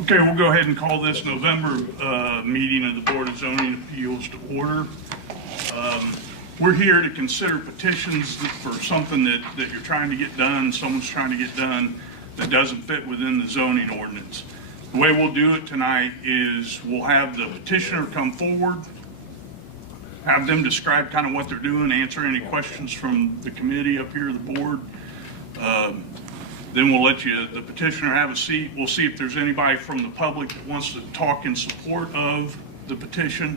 Okay, we'll go ahead and call this November meeting of the Board of Zoning Appeals to order. We're here to consider petitions for something that you're trying to get done, someone's trying to get done that doesn't fit within the zoning ordinance. The way we'll do it tonight is we'll have the petitioner come forward, have them describe kind of what they're doing, answer any questions from the committee up here, the board. Then we'll let the petitioner have a seat. We'll see if there's anybody from the public that wants to talk in support of the petition.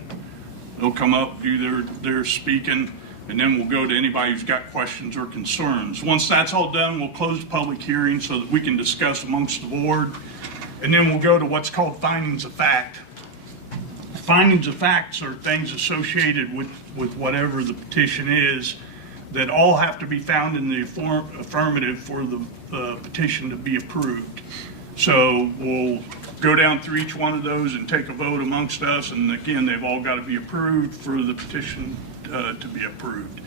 They'll come up, do their speaking, and then we'll go to anybody who's got questions or concerns. Once that's all done, we'll close the public hearing so that we can discuss amongst the board. And then we'll go to what's called findings of fact. Findings of facts are things associated with whatever the petition is that all have to be found in the affirmative for the petition to be approved. So we'll go down through each one of those and take a vote amongst us, and again, they've all got to be approved for the petition to be approved.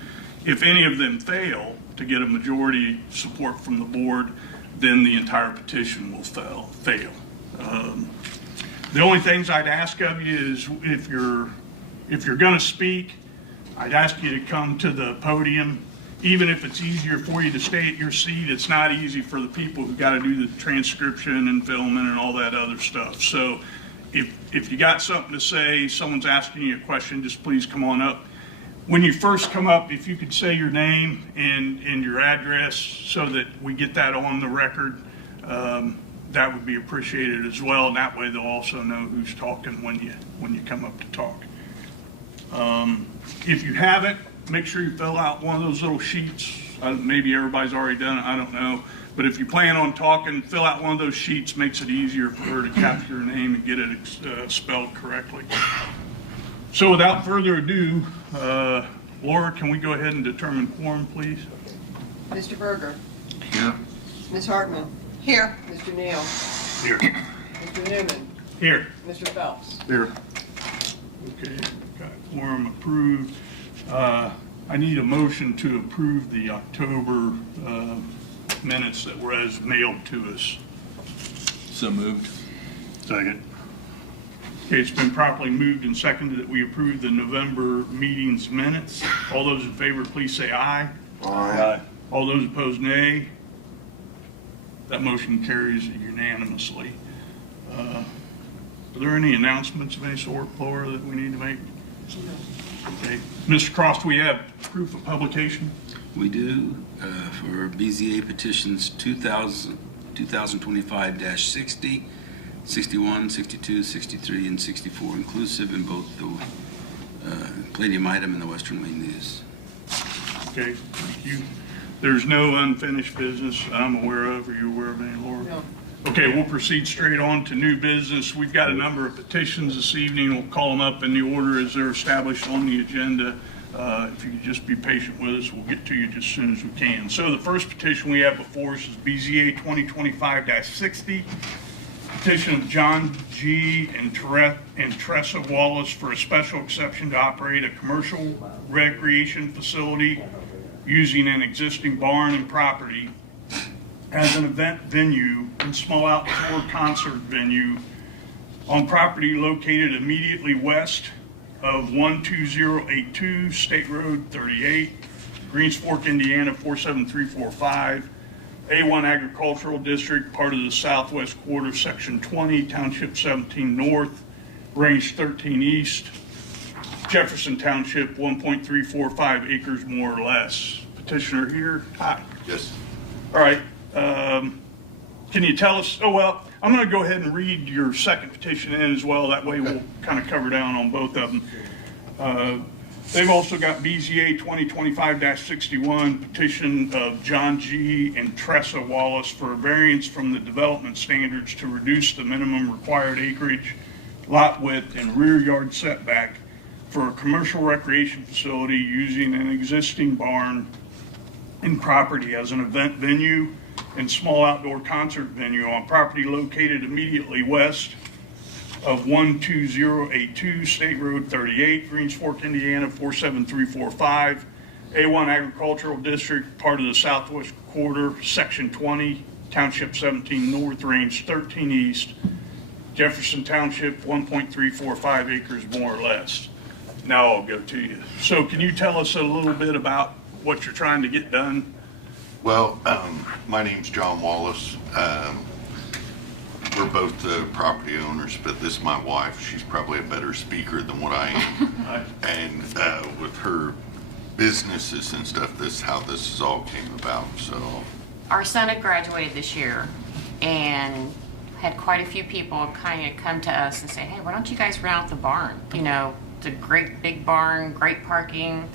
If any of them fail to get a majority support from the board, then the entire petition will fail. The only things I'd ask of you is if you're going to speak, I'd ask you to come to the podium. Even if it's easier for you to stay at your seat, it's not easy for the people who've got to do the transcription and filming and all that other stuff. So if you got something to say, someone's asking you a question, just please come on up. When you first come up, if you could say your name and your address so that we get that on the record, that would be appreciated as well. And that way they'll also know who's talking when you come up to talk. If you haven't, make sure you fill out one of those little sheets. Maybe everybody's already done it, I don't know. But if you plan on talking, fill out one of those sheets. Makes it easier for her to capture your name and get it spelled correctly. So without further ado, Laura, can we go ahead and determine quorum, please? Mr. Berger. Here. Ms. Hartman. Here. Mr. Neal. Here. Mr. Newman. Here. Mr. Phelps. Here. Okay, got quorum approved. I need a motion to approve the October minutes that were as mailed to us. So moved. Second. Okay, it's been properly moved and seconded that we approve the November meeting's minutes. All those in favor, please say aye. Aye. All those opposed, nay. That motion carries unanimously. Are there any announcements of any sort, Laura, that we need to make? Okay. Mr. Cross, do we have proof of publication? We do for BZA petitions 2025-60, 61, 62, 63, and 64 inclusive in both the Palladium item and the Western Wayne News. Okay, thank you. There's no unfinished business I'm aware of. Are you aware of any, Laura? No. Okay, we'll proceed straight on to new business. We've got a number of petitions this evening. We'll call them up in the order as they're established on the agenda. If you could just be patient with us, we'll get to you just as soon as we can. So the first petition we have before us is BZA 2025-60. Petition of John G. and Tressa Wallace for a special exception to operate a commercial recreation facility using an existing barn and property as an event venue and small outdoor concert venue on property located immediately west of 12082 State Road 38, Greens Fork, Indiana 47345, A1 Agricultural District, part of the Southwest Quarter, Section 20, Township 17 North, Range 13 East, Jefferson Township, 1.345 acres more or less. Petitioner here. Hi. Yes. All right. Can you tell us? Oh, well, I'm going to go ahead and read your second petition in as well. That way we'll kind of cover down on both of them. They've also got BZA 2025-61, petition of John G. and Tressa Wallace for a variance from the development standards to reduce the minimum required acreage, lot width, and rear yard setback for a commercial recreation facility using an existing barn and property as an event venue and small outdoor concert venue on property located immediately west of 12082 State Road 38, Greens Fork, Indiana 47345, A1 Agricultural District, part of the Southwest Quarter, Section 20, Township 17 North, Range 13 East, Jefferson Township, 1.345 acres more or less. Now I'll go to you. So can you tell us a little bit about what you're trying to get done? Well, my name's John Wallace. We're both the property owners, but this is my wife. She's probably a better speaker than what I am. And with her businesses and stuff, this is how this all came about. So Our son had graduated this year and had quite a few people kind of come to us and say, hey, why don't you guys rent out the barn? You know, it's a great big barn, great parking.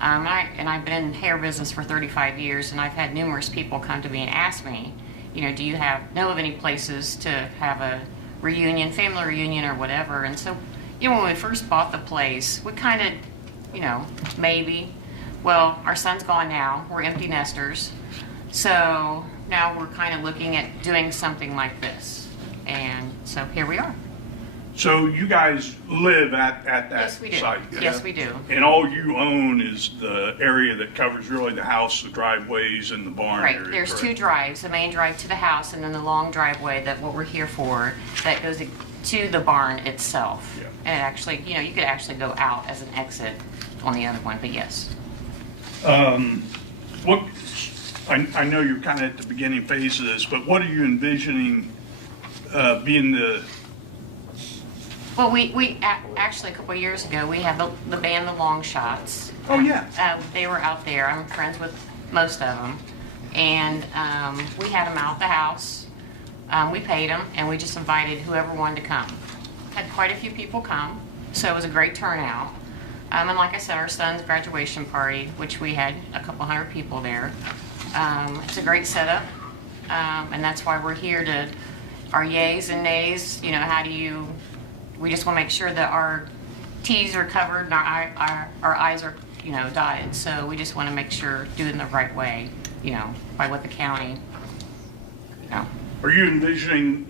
I've been in the hair business for 35 years, and I've had numerous people come to me and ask me, you know, do you know of any places to have a reunion, family reunion or whatever? And so, you know, when we first bought the place, we kind of, you know, maybe. Well, our son's gone now. We're empty nesters. So now we're kind of looking at doing something like this. And so here we are. So you guys live at that Yes, we do. site? Yes, we do. And all you own is the area that covers really the house, the driveways, and the barn Right, area, there's correct? two drives, the main drive to the house and then the long driveway that what we're here for, that goes to the barn itself. Yeah. And it actually, you know, you could actually go out as an exit on the other one, but yes. What, I know you're kind of at the beginning phase of this, but what are you envisioning being the, Well, actually, a couple of years ago, we had the band, the Long Shots. oh yeah, They were out there. I'm friends with most of them. And we had them out the house. We paid them, and we just invited whoever wanted to come. Had quite a few people come, so it was a great turnout. And like I said, our son's graduation party, which we had a couple hundred people there. It's a great setup, and that's why we're here to, our yays and nays, you know, we just want to make sure that our T's are covered and our I's are, you know, dotted. So we just want to make sure doing the right way, you know, by what the county, you know. are you envisioning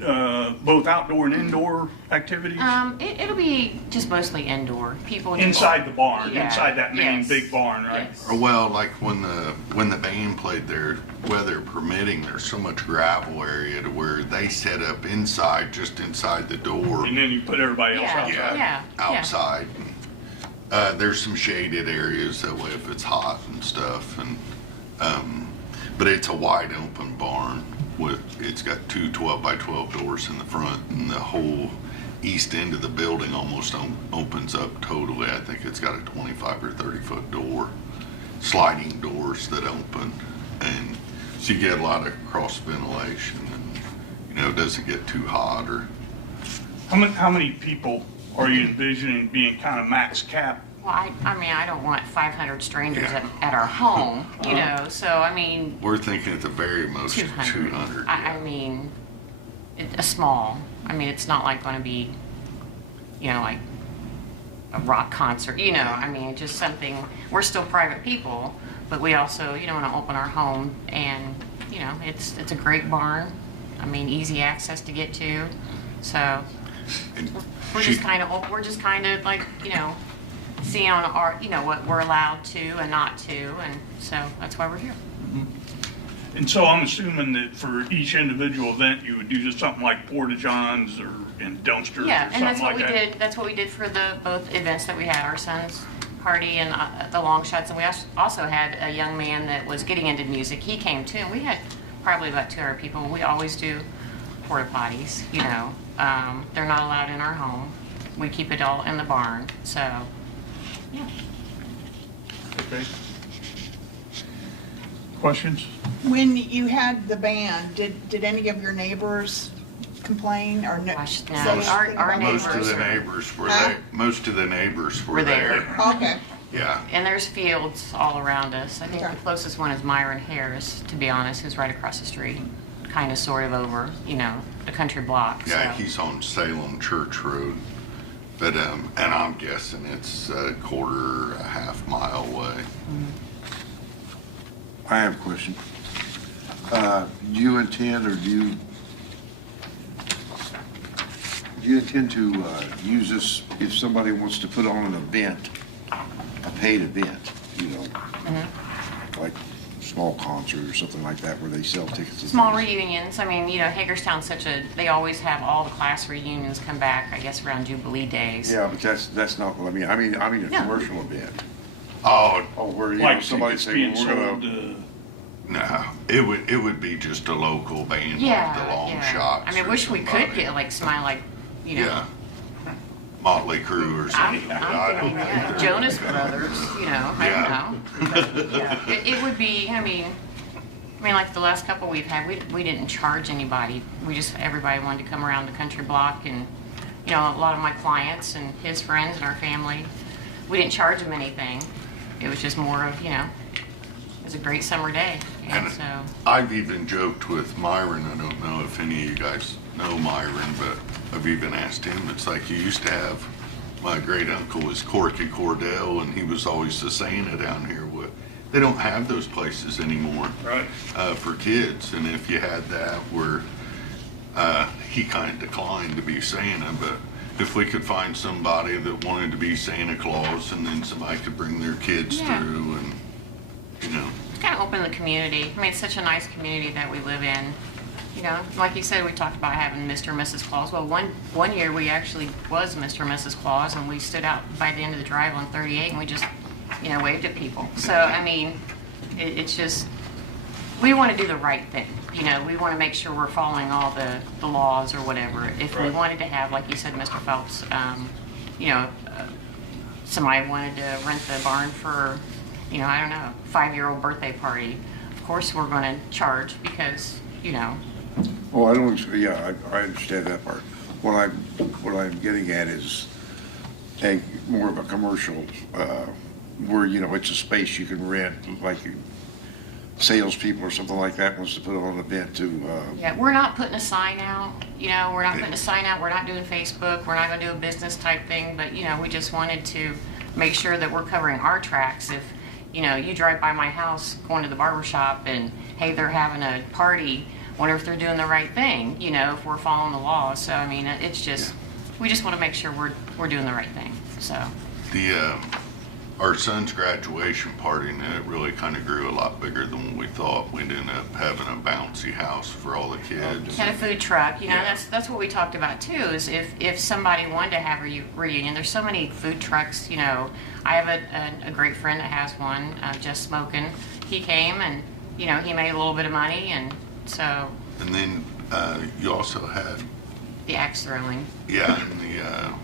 both outdoor and indoor activities? It'll be just mostly indoor. People just, Inside the barn, Yeah, inside that main yes. big barn, right? Yes. or well, like when the band played there, weather permitting, there's so much gravel area to where they set up inside, just inside the door. And then you put everybody else Yeah. outside? Yeah. Outside. There's some shaded areas that way if it's hot and stuff, and but it's a wide open barn it's got two 12 by 12 doors in the front, and the whole east end of the building almost opens up totally. I think it's got a 25 or 30 foot door, sliding doors that open, and so you get a lot of cross ventilation, and you know, it doesn't get too hot or. How many people are you envisioning being kind of max cap? Well, I mean, I don't want 500 strangers Yeah. at our home, you know, so I mean, We're thinking at the very most 200. 200. I mean, a small. I mean, it's not like going to be, you know, like a rock concert, you know. I mean, just something. We're still private people, but we also, you know, want to open our home, and you know, it's a great barn. I mean, easy access to get to, so And we're she- just kind of like, you know, seeing on our, you know, what we're allowed to and not to, and so that's why we're here. And so I'm assuming that for each individual event, you would do just something like porta-johns and dumpsters Yeah, or and that's something what like we that? did. That's what we did for the both events that we had. Our son's party and the Long Shots, and we also had a young man that was getting into music. He came too, and we had probably about 200 people. We always do porta potties. You know, they're not allowed in our home. We keep it all in the barn. So, yeah. Okay. Questions? When you had the band, did any of your neighbors complain or no? Gosh, no. say anything Our about neighbors Most of the are- neighbors were Huh? there. Most of the neighbors were Were there. there. Okay, Yeah. And there's fields all around us. I think Okay. the closest one is Myron Harris, to be honest, who's right across the street, kind of sort of over, you know, the country block. Yeah, so. he's on Salem Church Road. But, and I'm guessing it's a half mile away. I have a question. Do you intend, or do you intend to use this if somebody wants to put on an event, a paid event, you know? Like small concert or something like that where they sell tickets. and Small things. reunions. I mean, you know, Hagerstown's they always have all the class reunions come back, I guess, around Jubilee days. Yeah, but that's not what I mean. I mean a No. commercial event. Oh, Oh, where, you know, Like somebody tickets say, being well, we're sold, gonna, no, it would be just a local band Yeah, like the Long yeah. Shots. I mean, or wish we could somebody. get like somebody like, you know. Yeah. Motley Crue or I'm something. I don't thinking, yeah, know. Jonas Brothers, you know, I Yeah. don't know. Yeah, it would be, I mean, like the last couple we've had, we didn't charge anybody. Everybody wanted to come around the country block and, you know, a lot of my clients and his friends and our family, we didn't charge them anything. It was just more of, you know, it was a great summer day. And And so, I've even joked with Myron, I don't know if any of you guys know Myron, but I've even asked him, it's like you used to have, my great uncle was Corky Cordell, and he was always the Santa down here. They don't have those places anymore. Right. For kids, and if you had that where, he kind of declined to be Santa, but if we could find somebody that wanted to be Santa Claus, and then somebody could bring their kids Yeah. through, and, you know. it's kind of open the community. I mean, it's such a nice community that we live in. You know, like you said, we talked about having Mr. and Mrs. Claus. Well, one year we actually was Mr. and Mrs. Claus, and we stood out by the end of the drive on 38, and we just, you know, waved at people. So, I mean, it's just, we want to do the right thing. You know, we want to make sure we're following all the laws or whatever. If we Right. wanted to have, like you said, Mr. Phelps, you know, somebody wanted to rent the barn for, you know, I don't know, 5-year-old birthday party, of course we're going to charge because, you know, oh, I don't, yeah, I understand that part. What I'm getting at is more of a commercial, where, you know, it's a space you can rent, like salespeople or something like that wants to put on an event to, yeah, we're not putting a sign out, you know, we're not putting a sign out, we're not doing Facebook, we're not gonna do a business type thing, but, you know, we just wanted to make sure that we're covering our tracks. If, you know, you drive by my house going to the barber shop and, hey, they're having a party, wonder if they're doing the right thing, you know, if we're following the law. So, I mean, it's just, we just want to make sure we're doing the right thing, so. Our son's graduation party, and it really kind of grew a lot bigger than what we thought. We'd end up having a bouncy house for all the kids. Had a food truck, you know, Yeah. that's what we talked about too, is if somebody wanted to have a reunion, there's so many food trucks, you know. I have a great friend that has one, Just Smoking. He came and, you know, he made a little bit of money, and so And then you also had, the axe throwing. yeah, and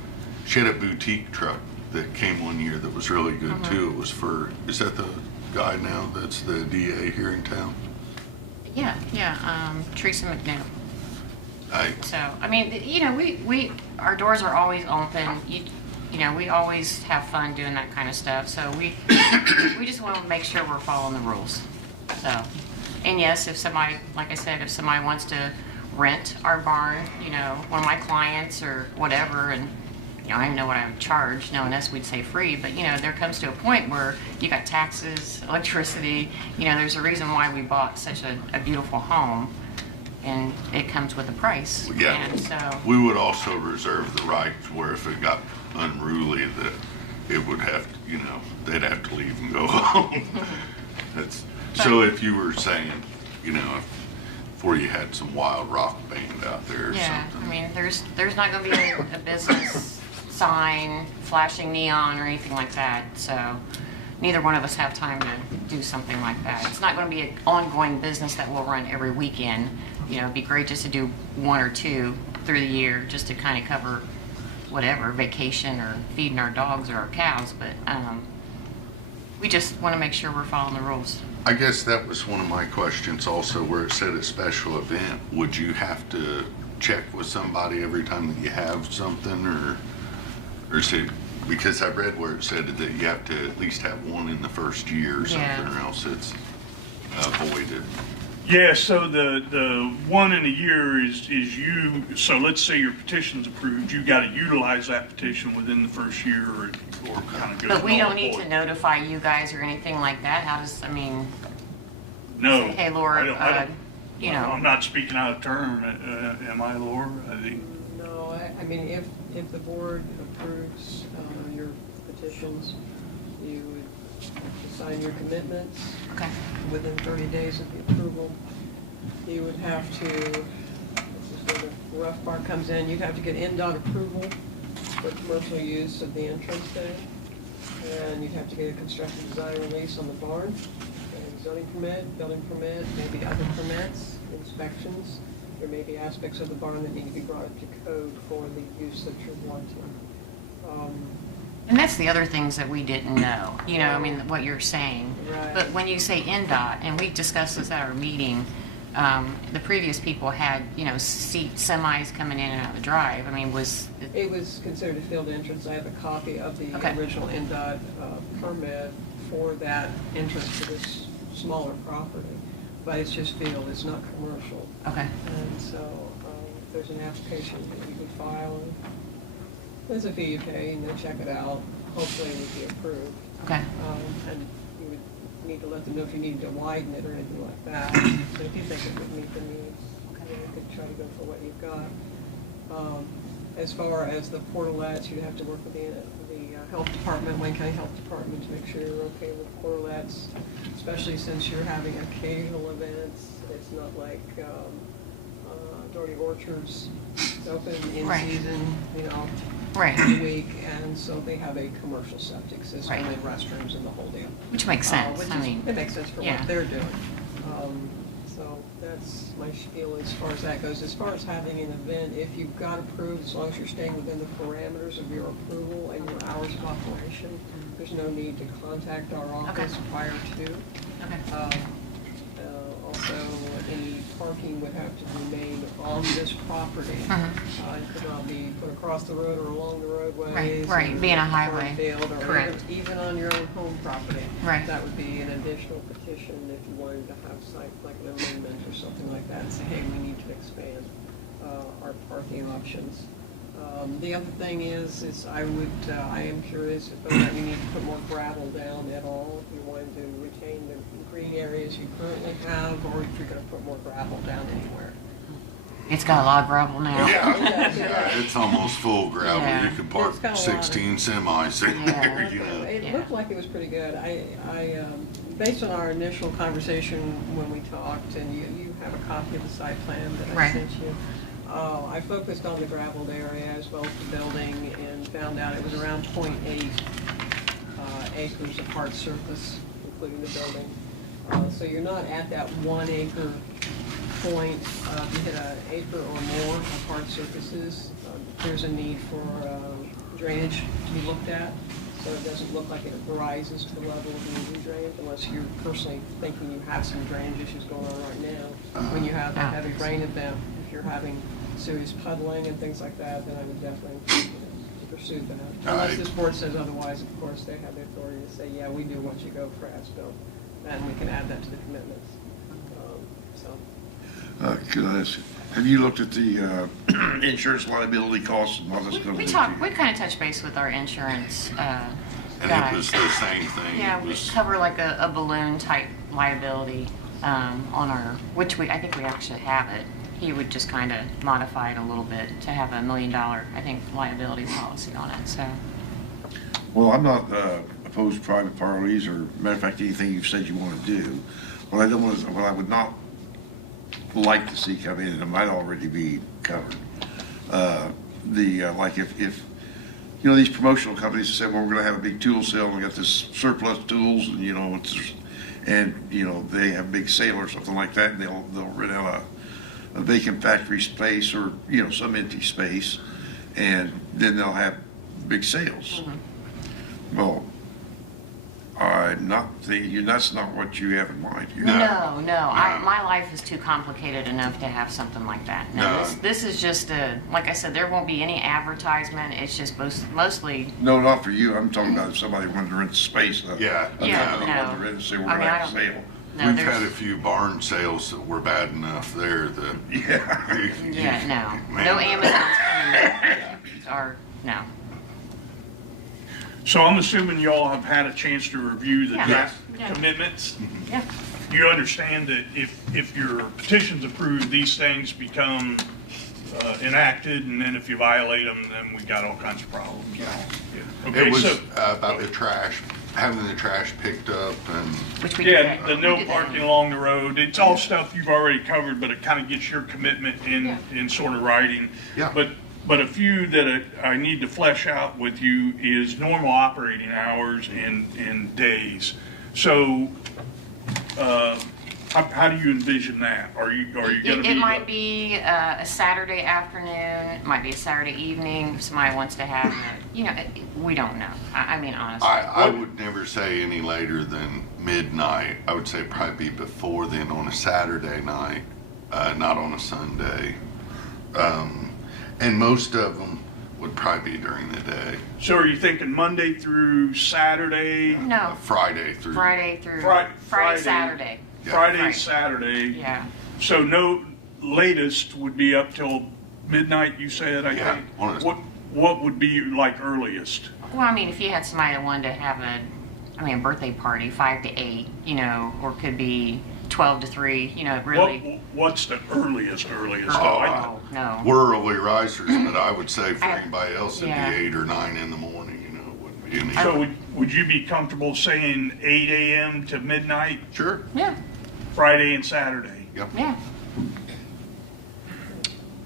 she had a boutique truck that came one year that was really good Mm-hmm. too. It was for, is that the guy now that's the DA here in town? Yeah, Teresa McNeil. I, So, I mean, you know, our doors are always open. You know, we always have fun doing that kind of stuff. So we just want to make sure we're following the rules. So, and yes, if somebody, like I said, if somebody wants to rent our barn, you know, one of my clients or whatever, and, you know, I don't know what I would charge. Knowing us, we'd say free. But, you know, there comes to a point where you got taxes, electricity. You know, there's a reason why we bought such a beautiful home. And it comes with a price. yeah, And so, we would also reserve the right to where if it got unruly that it would have, you know, they'd have to leave and go home. So if you were saying, you know, before you had some wild rock band out there or yeah, something. I mean, there's not going to be a business sign, flashing neon or anything like that. So neither one of us have time to do something like that. It's not going to be an ongoing business that will run every weekend. You know, it'd be great just to do one or two through the year just to kind of cover whatever, vacation or feeding our dogs or our cows. But we just want to make sure we're following the rules. I guess that was one of my questions also, where it said a special event. Would you have to check with somebody every time that you have something, or is it, because I read where it said that you have to at least have one in the first year or Yeah. something, or else it's avoided. Yeah, so the one in a year is you, so let's say your petition's approved, you gotta utilize that petition within the first year or kind of goes. But we null don't need to void. notify you guys or anything like that. How does, I mean, No. hey, Laura, I don't- you know. I'm not speaking out of term, am I, Laura? I think, No, I mean, if the board approves your petitions, you would to sign your commitments Okay. within 30 days of the approval. You would have to, this is where the rough part comes in, you'd have to get NDOT approval for commercial use of the entrance there. And you'd have to get a construction design release on the barn, and zoning permit, building permit, maybe other permits, inspections. There may be aspects of the barn that need to be brought up to code for the use that you're wanting. And that's the other things that we didn't know, you know, I mean, what you're saying. Right. But when you say NDOT, and we discussed this at our meeting, the previous people had, you know, semis coming in and out of the drive. I mean, was, It was considered a field entrance. I have a copy of the Okay. original NDOT permit for that entrance to this smaller property. But it's just field, it's not commercial. okay, And so there's an application that you can file. And there's a fee you pay, and they check it out. Hopefully it would be approved. okay, And you would need to let them know if you need to widen it or anything like that. So if you think it would meet the needs, you could try to go for what you've got. As far as the portalets, you'd have to work with the health department, Wayne County Health Department, to make sure you're okay with portalets, especially since you're having occasional events. It's not like Doherty Orchards open in Right. season, you know, right, every week, and so they have a commercial septic system Right. and restrooms and the whole deal. which makes sense, Which I is- mean, It makes sense for yeah. what they're doing. So that's my spiel as far as that goes. As far as having an event, if you've got approved, as long as you're staying within the parameters of your approval and your hours of operation, there's no need to contact our office prior to. okay, Also, any parking would have to remain on this property. It could not be put across the road or along the roadways. Right, or being a highway. cornfield, or Correct. even on your own home property. Right. That would be an additional petition if you wanted to have site, like an amendment or something like that, and say, hey, we need to expand our parking options. The other thing is I am curious whether you need to put more gravel down at all, if you wanted to retain the green areas you currently have, or if you're gonna put more gravel down anywhere. it's got a lot of gravel now. Yeah, it's almost full gravel. Yeah. You could park It's got a lot of- 16 semis in Yeah. there, you know. It Yeah. looked like it was pretty good. Based on our initial conversation when we talked, and you have a copy of the site plan that I Right. sent you, I focused on the gravelled area as well as the building and found out it was around 0.8 acres of hard surface, including the building. So you're not at that 1 acre point. If you hit an acre or more of hard surfaces, there's a need for drainage to be looked at. So it doesn't look like it rises to the level of being drained unless you're personally thinking you have some drainage issues going on right now. When you have a heavy rain event, if you're having serious puddling and things like that, then I would definitely pursue that. Unless this board says otherwise, of course, they have the authority to say, yeah, we do want you to go for as-built, and we can add that to the commitments. Could I ask, have you looked at the insurance liability costs and what that's going to We do? talked, we kind of touched base with our insurance And guy. it was the same thing. Yeah, It we was, cover like a balloon type liability on our, which I think we actually have it. He would just kind of modify it a little bit to have $1 million, I think, liability policy on it, so. Well, I'm not opposed to private parties or, matter of fact, anything you've said you want to do. What I would not like to see come in, and it might already be covered. Like if, you know, these promotional companies say, well, we're gonna have a big tool sale, and we got this surplus tools, and, you know, they have a big sale or something like that, and they'll rent out a vacant factory space or, you know, some empty space, and then they'll have big sales. Well, I'm not thinking, that's not what you have in mind here. No, my life is too complicated enough to have something like that. No, this is just like I said, there won't be any advertisement. It's just mostly. No, not for you. I'm talking about if somebody wanted to rent the space. Yeah. Yeah, Wanted no. to rent and say, we're I mean, gonna I have a don't- sale. No, we've there's- had a few barn sales that were bad enough there that. Yeah. Yeah, no. Man. No Amazon's coming. Or, no. So I'm assuming y'all have had a chance to review the Yeah. draft Yeah. commitments. Yeah. You understand that if your petition's approved, these things become enacted, and then if you violate them, then we got all kinds of problems. Yeah. Okay, It was so, about the trash, having the trash picked up and, Which we did. yeah, the We no did that. parking along the road, it's all stuff you've already covered, but it kind of gets your commitment Yeah. in sort of writing. Yeah. But a few that I need to flesh out with you is normal operating hours and days. So, how do you envision that? Are you gonna be? It might be a Saturday afternoon, it might be a Saturday evening, if somebody wants to have, we don't know. I mean, honestly. I would never say any later than midnight. I would say probably be before then on a Saturday night, not on a Sunday. And most of them would probably be during the day, So are you thinking Monday through Saturday? No, Friday through. Friday through, Friday. Friday, Saturday. Friday, Right. Saturday? Yeah. So no, latest would be up till midnight, you said, I Yeah, think? honest. What would be like earliest? Well, I mean, if you had somebody that wanted to have a birthday party, 5 to 8, or could be 12 to 3, really. What's the earliest? Oh, no. We're early risers, but I would say for I- anybody else, it'd yeah. be 8 or 9 in the morning, it wouldn't be any. So would you be comfortable saying 8 a.m. to midnight, Sure. Yeah, Friday and Saturday? yeah.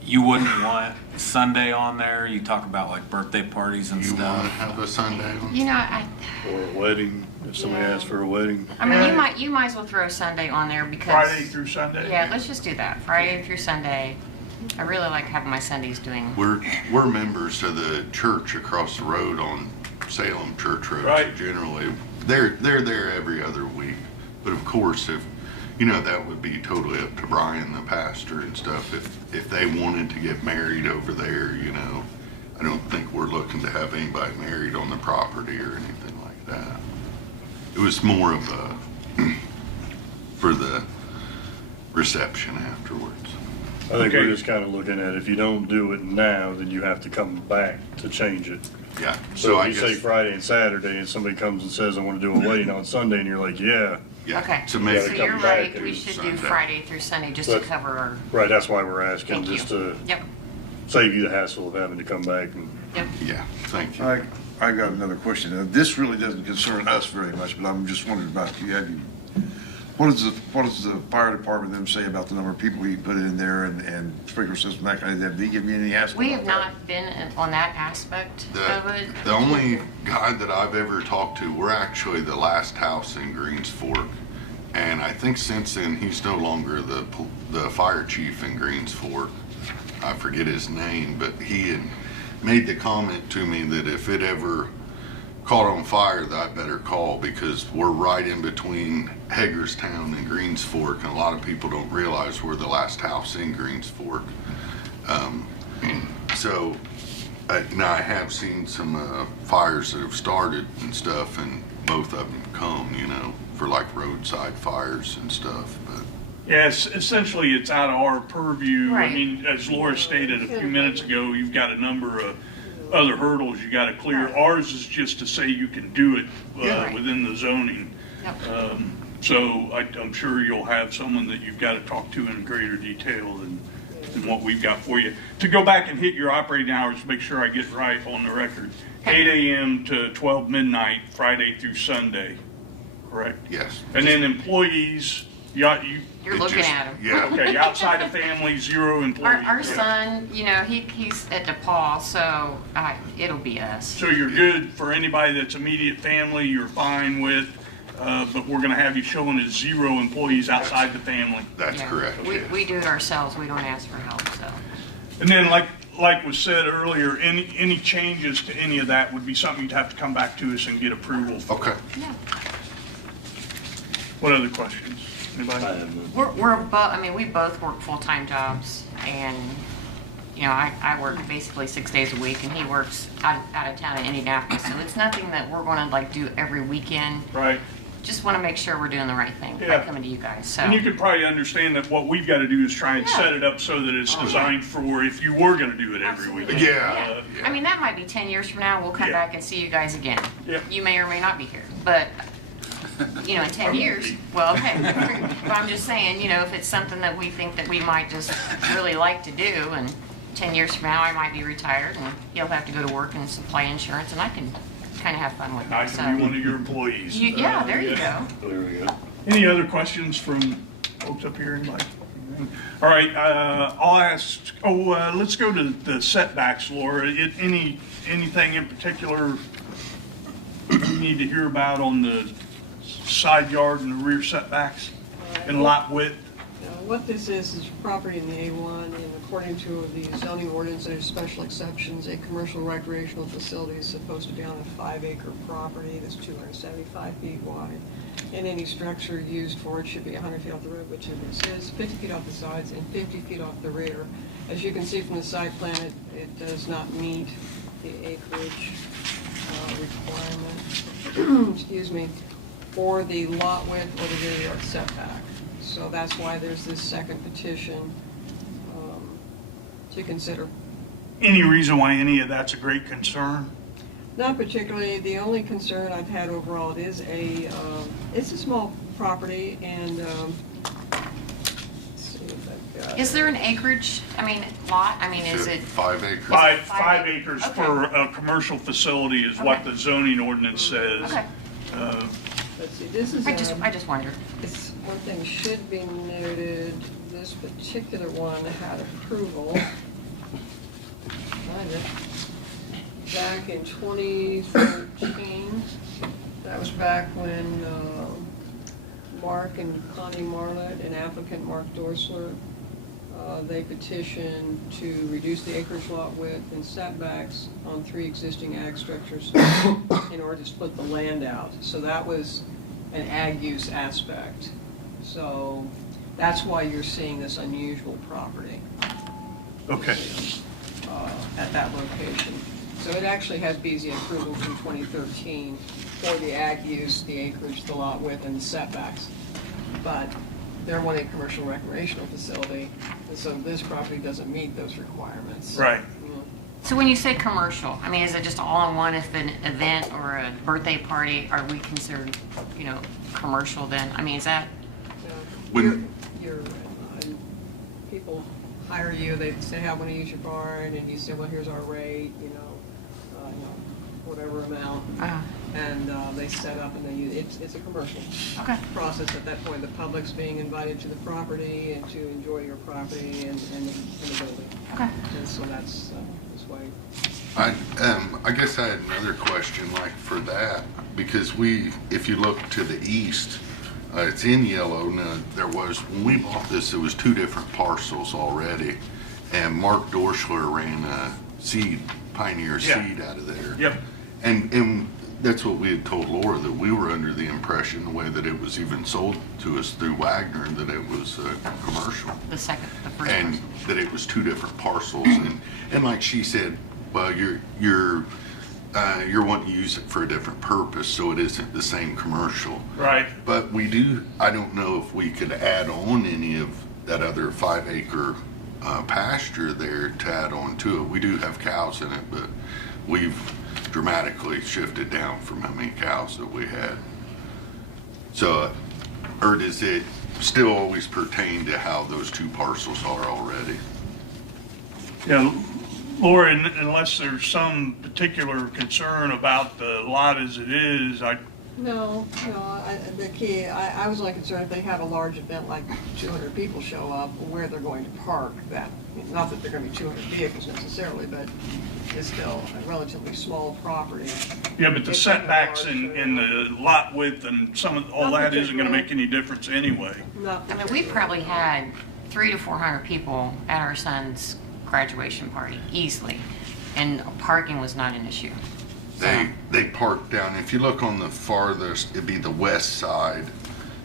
You wouldn't want Sunday on there? You talk about like birthday parties and You want to stuff. have a Sunday on? Or a wedding, if somebody Yeah. asks for a wedding. I mean, you might as well throw Sunday on there because. Friday through Sunday? Yeah, let's just do that. Friday through Sunday. I really like having my Sundays doing. We're members of the church across the road on Salem Church Road. Right. So generally, they're there every other week. But of course, if that would be totally up to Brian, the pastor and stuff. If they wanted to get married over there, I don't think we're looking to have anybody married on the property or anything like that. It was more of a for the reception afterwards. I think Okay. we're just kind of looking at if you don't do it now, then you have to come back to change it. Yeah. So I if you say guess, Friday and Saturday and somebody comes and says, I want to do a wedding on Sunday, and you're like, yeah, yeah. Okay. To make So gotta you're come back right. and We do should Sunday. do Friday through Sunday just to But- cover our. right, that's why we're asking, Thank you. just to Yep. save you the hassle of having to come back and. Yep. Yeah. Thank you. I got another question. This really doesn't concern us very much, but I'm just wondering about you. What does the fire department them say about the number of people you put in there and sprinkler system, that kind of thing? Did they give you any ask? We have not been on that aspect of it. The only guy that I've ever talked to, we're actually the last house in Greens Fork. And I think since then, he's no longer the fire chief in Greens Fork. I forget his name, but he had made the comment to me that if it ever caught on fire, that I better call because we're right in between Hagerstown and Greens Fork. And a lot of people don't realize we're the last house in Greens Fork. So now I have seen some fires that have started and stuff, and both of them come, for like roadside fires and stuff. But Yes, essentially, it's out of our purview. I Right. mean, as Laura stated a few minutes ago, you've got a number of other hurdles you got to clear. Ours is just to say you can do it Yeah. within the zoning. Yep. So I'm sure you'll have someone that you've got to talk to in greater detail than what we've got for you. To go back and hit your operating hours, make sure I get right on the record. 8 a.m. to 12 midnight, Friday through Sunday, correct? yes. And then employees, You're It looking just- at him. Yeah. okay, outside of family, 0 employees. Our right? son, he's at DePaul, so it'll be us. So you're good for anybody that's immediate family, you're fine with, but we're gonna have you showing as 0 employees outside the family. That's Yeah. correct. We, yes. we do it ourselves. We don't ask for help, so. And then like was said earlier, any changes to any of that would be something you'd have to come back to us and get approval for. Okay. Yeah. What other questions? Anybody? I have none. We're both, we both work full-time jobs and, I work basically 6 days a week and he works out of town in Indianapolis. So it's nothing that we're gonna do every weekend. Right. Just wanna make sure we're doing the right thing by Yeah. coming to you guys, so. And you could probably understand that what we've got to do is try and Yeah. set it up so that it's designed for if you were going to do it every week. Absolutely. Yeah. I mean, that might be 10 years from now, we'll come Yeah. back and see you guys again. Yep. You may or may not be here, but, in 10 years, well, okay. But I'm just saying, if it's something that we think that we might just really like to do, and 10 years from now, I might be retired, and he'll have to go to work and supply insurance, and I can kind of have fun with it. I So, can be one of your employees. yeah, there you go. There we go. Any other questions from folks up here? Anybody? All right, I'll ask, let's go to the setbacks, Laura. Anything in particular you need to hear about on the side yard and the rear setbacks and lot width? What this is property in the A1, and according to the zoning ordinance, there's special exceptions. A commercial recreational facility is supposed to be on a 5-acre property that's 275 feet wide, and any structure used for it should be 100 feet off the road, which it is, 50 feet off the sides and 50 feet off the rear. As you can see from the site plan, it does not meet the acreage requirement, excuse me, or the lot width or the rear yard setback. So that's why there's this second petition to consider. Any reason why any of that's a great concern? Not particularly. The only concern I've had overall, it's a small property, and let's see if I've got. Is there an acreage, lot? Is it? 5 acres? Five acres Okay. for a commercial facility is what Okay. the zoning ordinance says. Okay. Let's see, this is. I just wondered. It's, one thing should be noted, this particular one had approval. Find it. Back in 2013. That was back when Mark and Connie Marlett and applicant Mark Dorsler, they petitioned to reduce the acreage lot width and setbacks on 3 existing ag structures in order to split the land out. So that was an ag use aspect. So that's why you're seeing this unusual property Okay. at that location. So it actually has BZ approval from 2013 for the ag use, the acreage, the lot width, and the setbacks. But they're wanting a commercial recreational facility, and so this property doesn't meet those requirements. Right. So when you say commercial, is it just all in one? If an event or a birthday party, are we considered, commercial then? Is that? When- People hire you, they say, "I want to use your barn," and you say, "Well, here's our rate," whatever amount, and they set up and they use, it's a commercial Okay. process at that point. The public's being invited to the property and to enjoy your property and the building. Okay. And so that's why. I guess I had another question, like for that, because if you look to the east, it's in yellow. Now, when we bought this, there was 2 different parcels already, and Mark Dorsler ran Pioneer Yeah. Seed out of there. Yep. And that's what we had told Laura, that we were under the impression, the way that it was even sold to us through Wagner, that it was commercial. The first And person. that it was 2 different parcels. And like she said, well, you're wanting to use it for a different purpose, so it isn't the same commercial. Right. But I don't know if we could add on any of that other 5-acre pasture there to add on to it. We do have cows in it, but we've dramatically shifted down from how many cows that we had. So, or does it still always pertain to how those 2 parcels are already? Yeah, Laura, unless there's some particular concern about the lot as it is, No, the key, I was only concerned if they have a large event like 200 people show up, where they're going to park that. Not that they're going to be 200 vehicles necessarily, but it's still a relatively small property. yeah, but the It's setbacks large, and the lot width and all Not that isn't gonna particularly. make any difference anyway. Not We probably had 300 to 400 people at our son's graduation party, easily. And parking was not an issue. They park down, if you look on the farthest, it'd be the west side.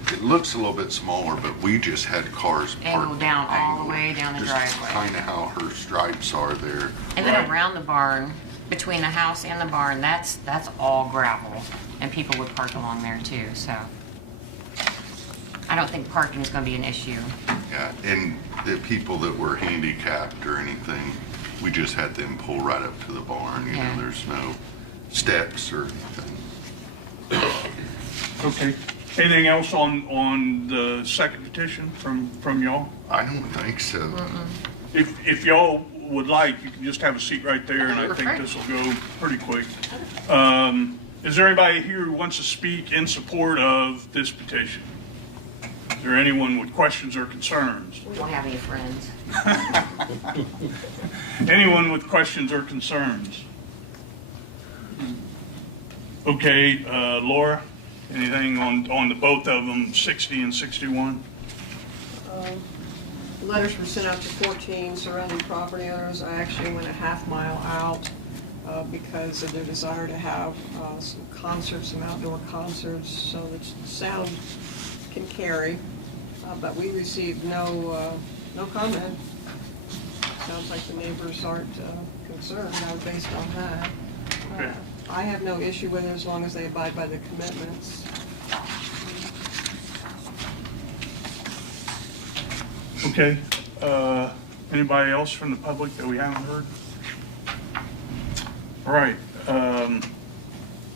It looks a little bit smaller, but we just had cars parked. Angled down all the way down the driveway. Just kind of how her stripes are there. And then around the barn, between the house and the barn, that's all gravel. And people would park along there too, so. I don't think parking's gonna be an issue. Yeah, and the people that were handicapped or anything, we just had them pull right up to the barn, Yeah. there's no steps or anything. Okay. Anything else on the second petition from y'all? I don't think so. If y'all would like, you can just have a seat right there, and I think Okay. this will go pretty quick. Is there anybody here who wants to speak in support of this petition? Is there anyone with questions or concerns? We don't have any friends. Anyone with questions or concerns? Okay, Laura, anything on the both of them, 60 and 61? Letters were sent out to 14 surrounding property owners. I actually went a half mile out because of their desire to have some concerts, some outdoor concerts, so that sound can carry. But we received no comment. Sounds like the neighbors aren't concerned, based on that. Okay. I have no issue with it as long as they abide by the commitments. Okay, anybody else from the public that we haven't heard? All right, I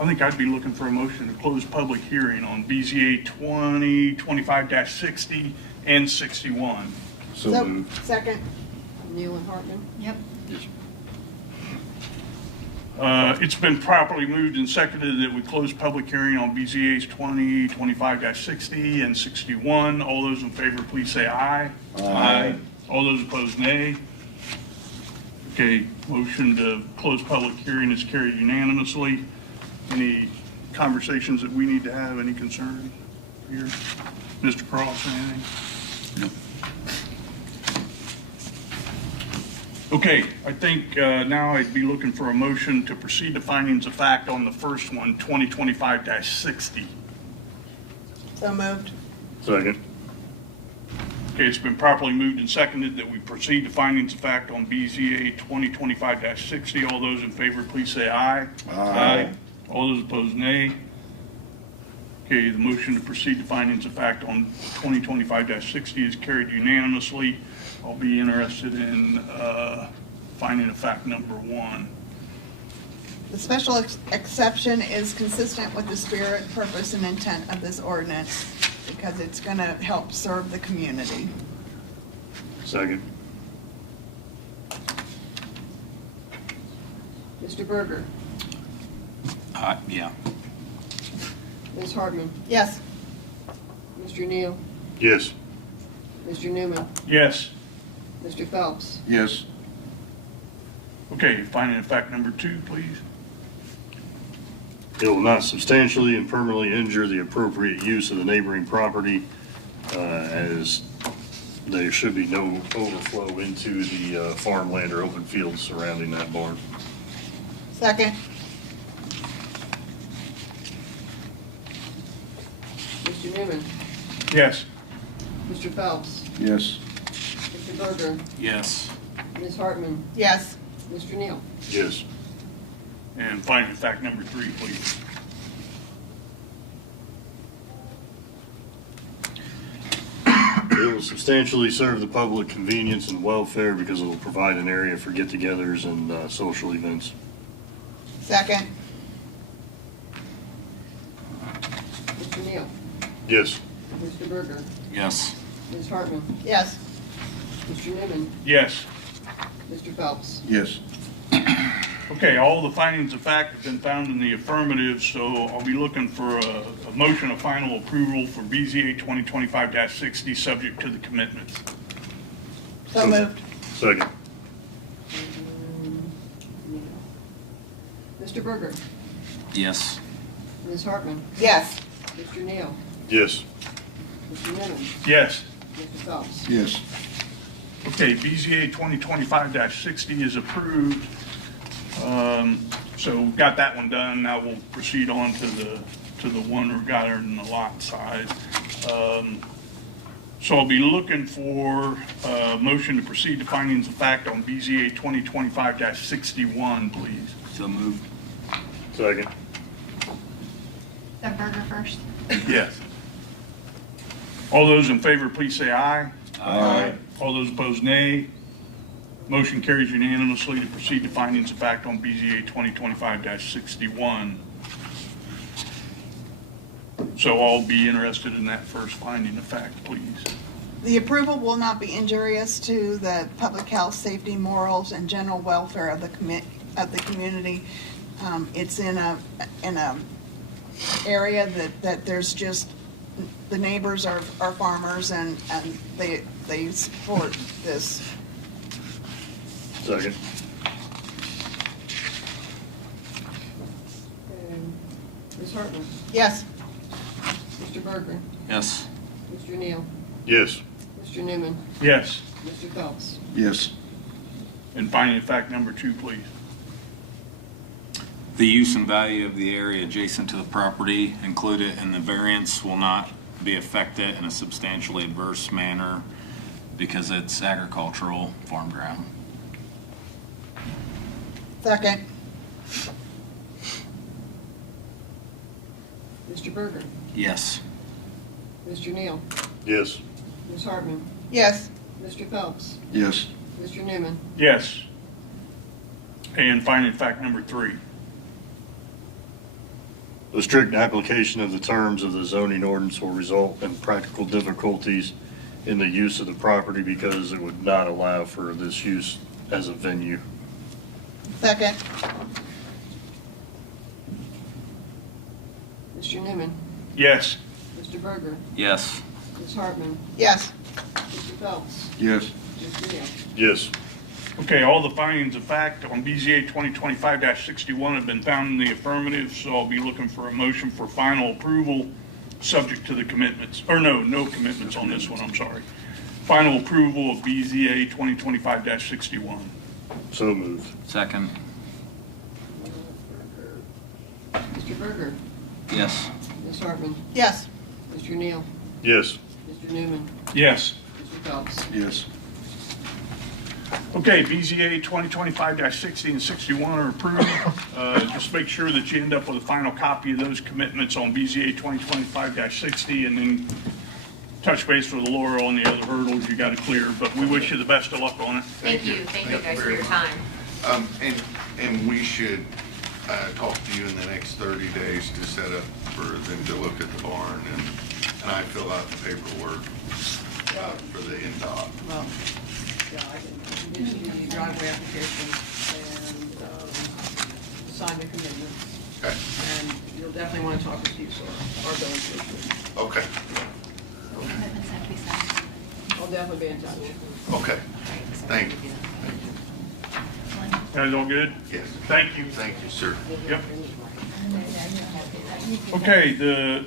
think I'd be looking for a motion to close public hearing on BZA 2025-60 and 61. So moved. Second. Neal and Hartman? Yep. It's been properly moved and seconded that we close public hearing on BZA's 2025-60 and 61. All those in favor, please say aye. Aye. All those opposed, nay. Okay, motion to close public hearing is carried unanimously. Any conversations that we need to have, any concerns here? Mr. Cross, anything? Nope. Okay, I think now I'd be looking for a motion to proceed to findings of fact on the first one, 2025-60. So moved. Second. Okay, it's been properly moved and seconded that we proceed to findings of fact on BZA 2025-60. All those in favor, please say aye. Aye. All those opposed, nay. Okay, the motion to proceed to findings of fact on 2025-60 is carried unanimously. I'll be interested in finding of fact number 1. The special exception is consistent with the spirit, purpose, and intent of this ordinance because it's going to help serve the community. Second. Mr. Berger? Yeah. Ms. Hartman? Yes. Mr. Neal? Yes. Mr. Newman? Yes. Mr. Phelps? Yes. Okay, finding of fact number 2, please. It will not substantially and permanently injure the appropriate use of the neighboring property, as there should be no overflow into the farmland or open fields surrounding that barn. Second. Mr. Newman? Yes. Mr. Phelps? Yes. Mr. Berger? Yes. Ms. Hartman? Yes. Mr. Neal? Yes. And finding of fact number 3, please. It will substantially serve the public convenience and welfare because it will provide an area for get-togethers and social events. Second. Mr. Neal? Yes. Mr. Berger? Yes. Ms. Hartman? Yes. Mr. Newman? Yes. Mr. Phelps? Yes. Okay, all the findings of fact have been found in the affirmative, so I'll be looking for a motion of final approval for BZA 2025-60, subject to the commitments. So moved. Second. Mr. Berger? Yes. Ms. Hartman? Yes. Mr. Neal? Yes. Mr. Newman? Yes. Mr. Phelps? Yes. Okay, BZA 2025-60 is approved. So got that one done. Now we'll proceed on to the one regarding the lot size. So I'll be looking for a motion to proceed to findings of fact on BZA 2025-61, please. So moved. Second. The Berger first. Yes. All those in favor, please say aye. Aye. All those opposed, nay. Motion carries unanimously to proceed to findings of fact on BZA 2025-61. So I'll be interested in that first finding of fact, please. The approval will not be injurious to the public health, safety, morals, and general welfare of the community. It's in a area that there's just, the neighbors are farmers and they support this. Second. And Ms. Hartman? Yes. Mr. Berger? Yes. Mr. Neal? Yes. Mr. Newman? Yes. Mr. Phelps? Yes. And finding of fact number 2, please. The use and value of the area adjacent to the property included in the variance will not be affected in a substantially adverse manner because it's agricultural farm ground. Second. Mr. Berger? Yes. Mr. Neal? Yes. Ms. Hartman? Yes. Mr. Phelps? Yes. Mr. Newman? Yes. And finding of fact number 3. The strict application of the terms of the zoning ordinance will result in practical difficulties in the use of the property because it would not allow for this use as a venue. Second. Mr. Newman? Yes. Mr. Berger? Yes. Ms. Hartman? Yes. Mr. Phelps? Yes. Mr. Neal? Yes. Okay, all the findings of fact on BZA 2025-61 have been found in the affirmative, so I'll be looking for a motion for final approval, subject to the commitments, or no commitments on this one, I'm sorry. Final approval of BZA 2025-61. So moved. Second. Mr. Berger? Yes. Ms. Hartman? Yes. Mr. Neal? Yes. Mr. Newman? Yes. Mr. Phelps? Yes. Okay, BZA 2025-60 and 61 are approved. Just make sure that you end up with a final copy of those commitments on BZA 2025-60, and then touch base with Laura on the other hurdles you got to clear. But we wish you the best of luck on it. Thank you guys for your time. And we should talk to you in the next 30 days to set up for them to look at the barn, and I fill out the paperwork for the NDOT. Well, yeah, I can issue the driveway application and sign the commitment. Okay. And you'll definitely want to talk to Steve Sora, our building commissioner. Okay. I'll definitely be in touch. Okay. Thank you. Guys all good? Yes. Thank you. Thank you, sir. Yep. Okay, the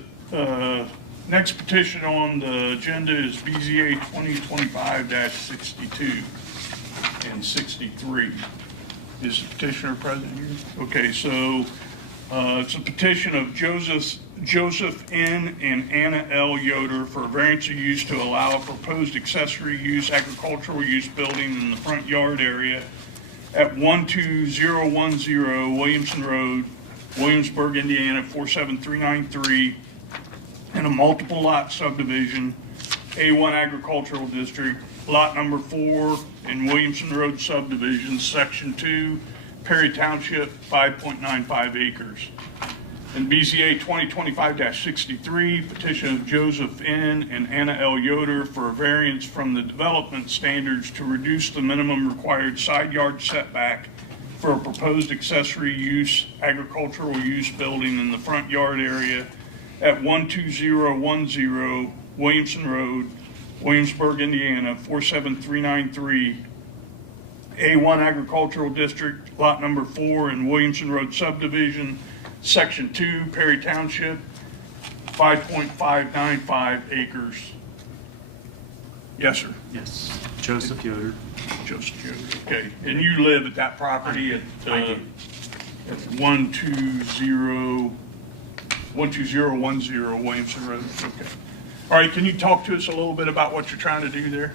next petition on the agenda is BZA 2025-62 and 63. Is the petitioner present here? Okay, so it's a petition of Joseph N. and Anna L. Yoder for a variance of use to allow a proposed accessory use agricultural use building in the front yard area at 12010 Williamson Road, Williamsburg, Indiana 47393, in a multiple lot subdivision, A1 Agricultural District, lot number 4 in Williamson Road subdivision, section 2, Perry Township, 5.95 acres. In BZA 2025-63, petition of Joseph N. and Anna L. Yoder for a variance from the development standards to reduce the minimum required side yard setback for a proposed accessory use agricultural use building in the front yard area at 12010 Williamson Road, Williamsburg, Indiana 47393, A1 Agricultural District, lot number 4 in Williamson Road subdivision, section 2, Perry Township, 5.595 acres. Yes, sir. Yes, Joseph Yoder. Joseph Yoder. Okay, and you live at that property at I do. 12010 Williamson Road? Okay. All right, can you talk to us a little bit about what you're trying to do there?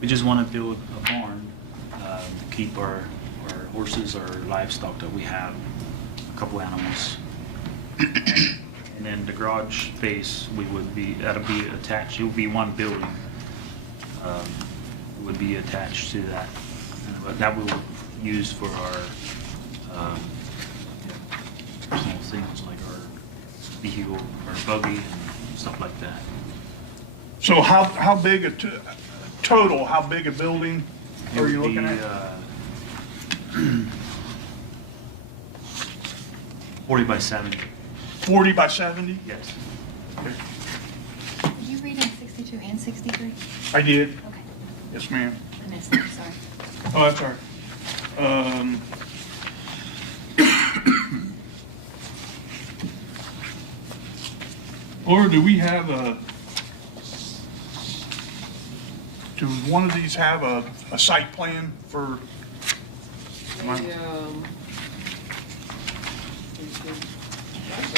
We just want to build a barn to keep our horses, our livestock that we have, a couple animals. And then the garage space, that'll be attached, it will be one building. It would be attached to that. But that we'll use for our personal things like our vehicle, our buggy and stuff like that. So how big total, how big a building It are would you looking be, at? 40 by 70, 40 by 70? yes. Okay. Did you read in 62 and 63? I did. Okay, Yes, ma'am. I missed that, sorry. Oh, that's all right. Laura, do we have do one of these have a site plan for? The, actually,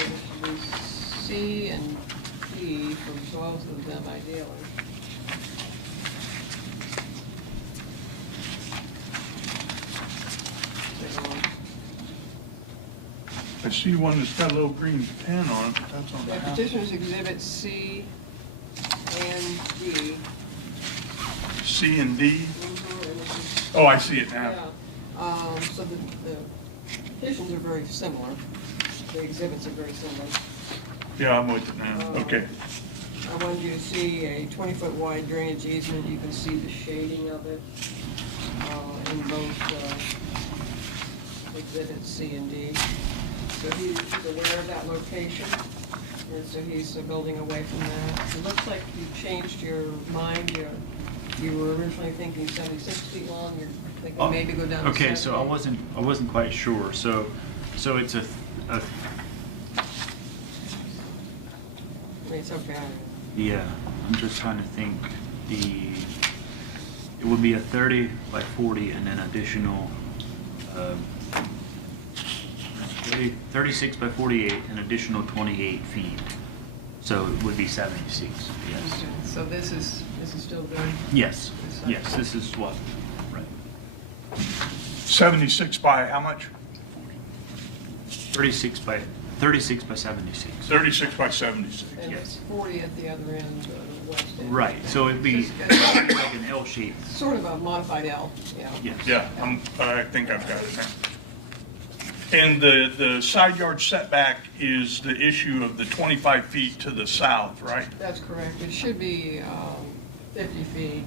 this should be C and D for both of them ideally. I see one that's got a little green pen on it, but that's on the The house. petitioners exhibit C and D. C and D? And this is- Oh, I see it now. Yeah, so the petitions are very similar. The exhibits are very similar. Yeah, I'm with it now. Okay. I wanted you to see a 20-foot wide drainage easement. You can see the shading of it in both exhibits C and D. So he's aware of that location, and so he's building away from that. It looks like you changed your mind. You were originally thinking 76 feet long. You're thinking maybe go down to 70. Okay, so I wasn't quite sure. So it's a I mean, it's okay. yeah. I'm just trying to think. It would be a 30 by 40 and an additional 36 by 48, an additional 28 feet. So it would be 76. Yes. Okay, so this is still good. Yes. Yes. This is what. Right. 76 by how much? 36 by 76. 36 by 76. And Yes. it's 40 at the other end, the west end. Right. So it'd be like an L shape. Sort of a modified L, yeah. Yes. Yeah, I think I've got it now. And the side yard setback is the issue of the 25 feet to the south, right? That's correct. It should be 50 feet.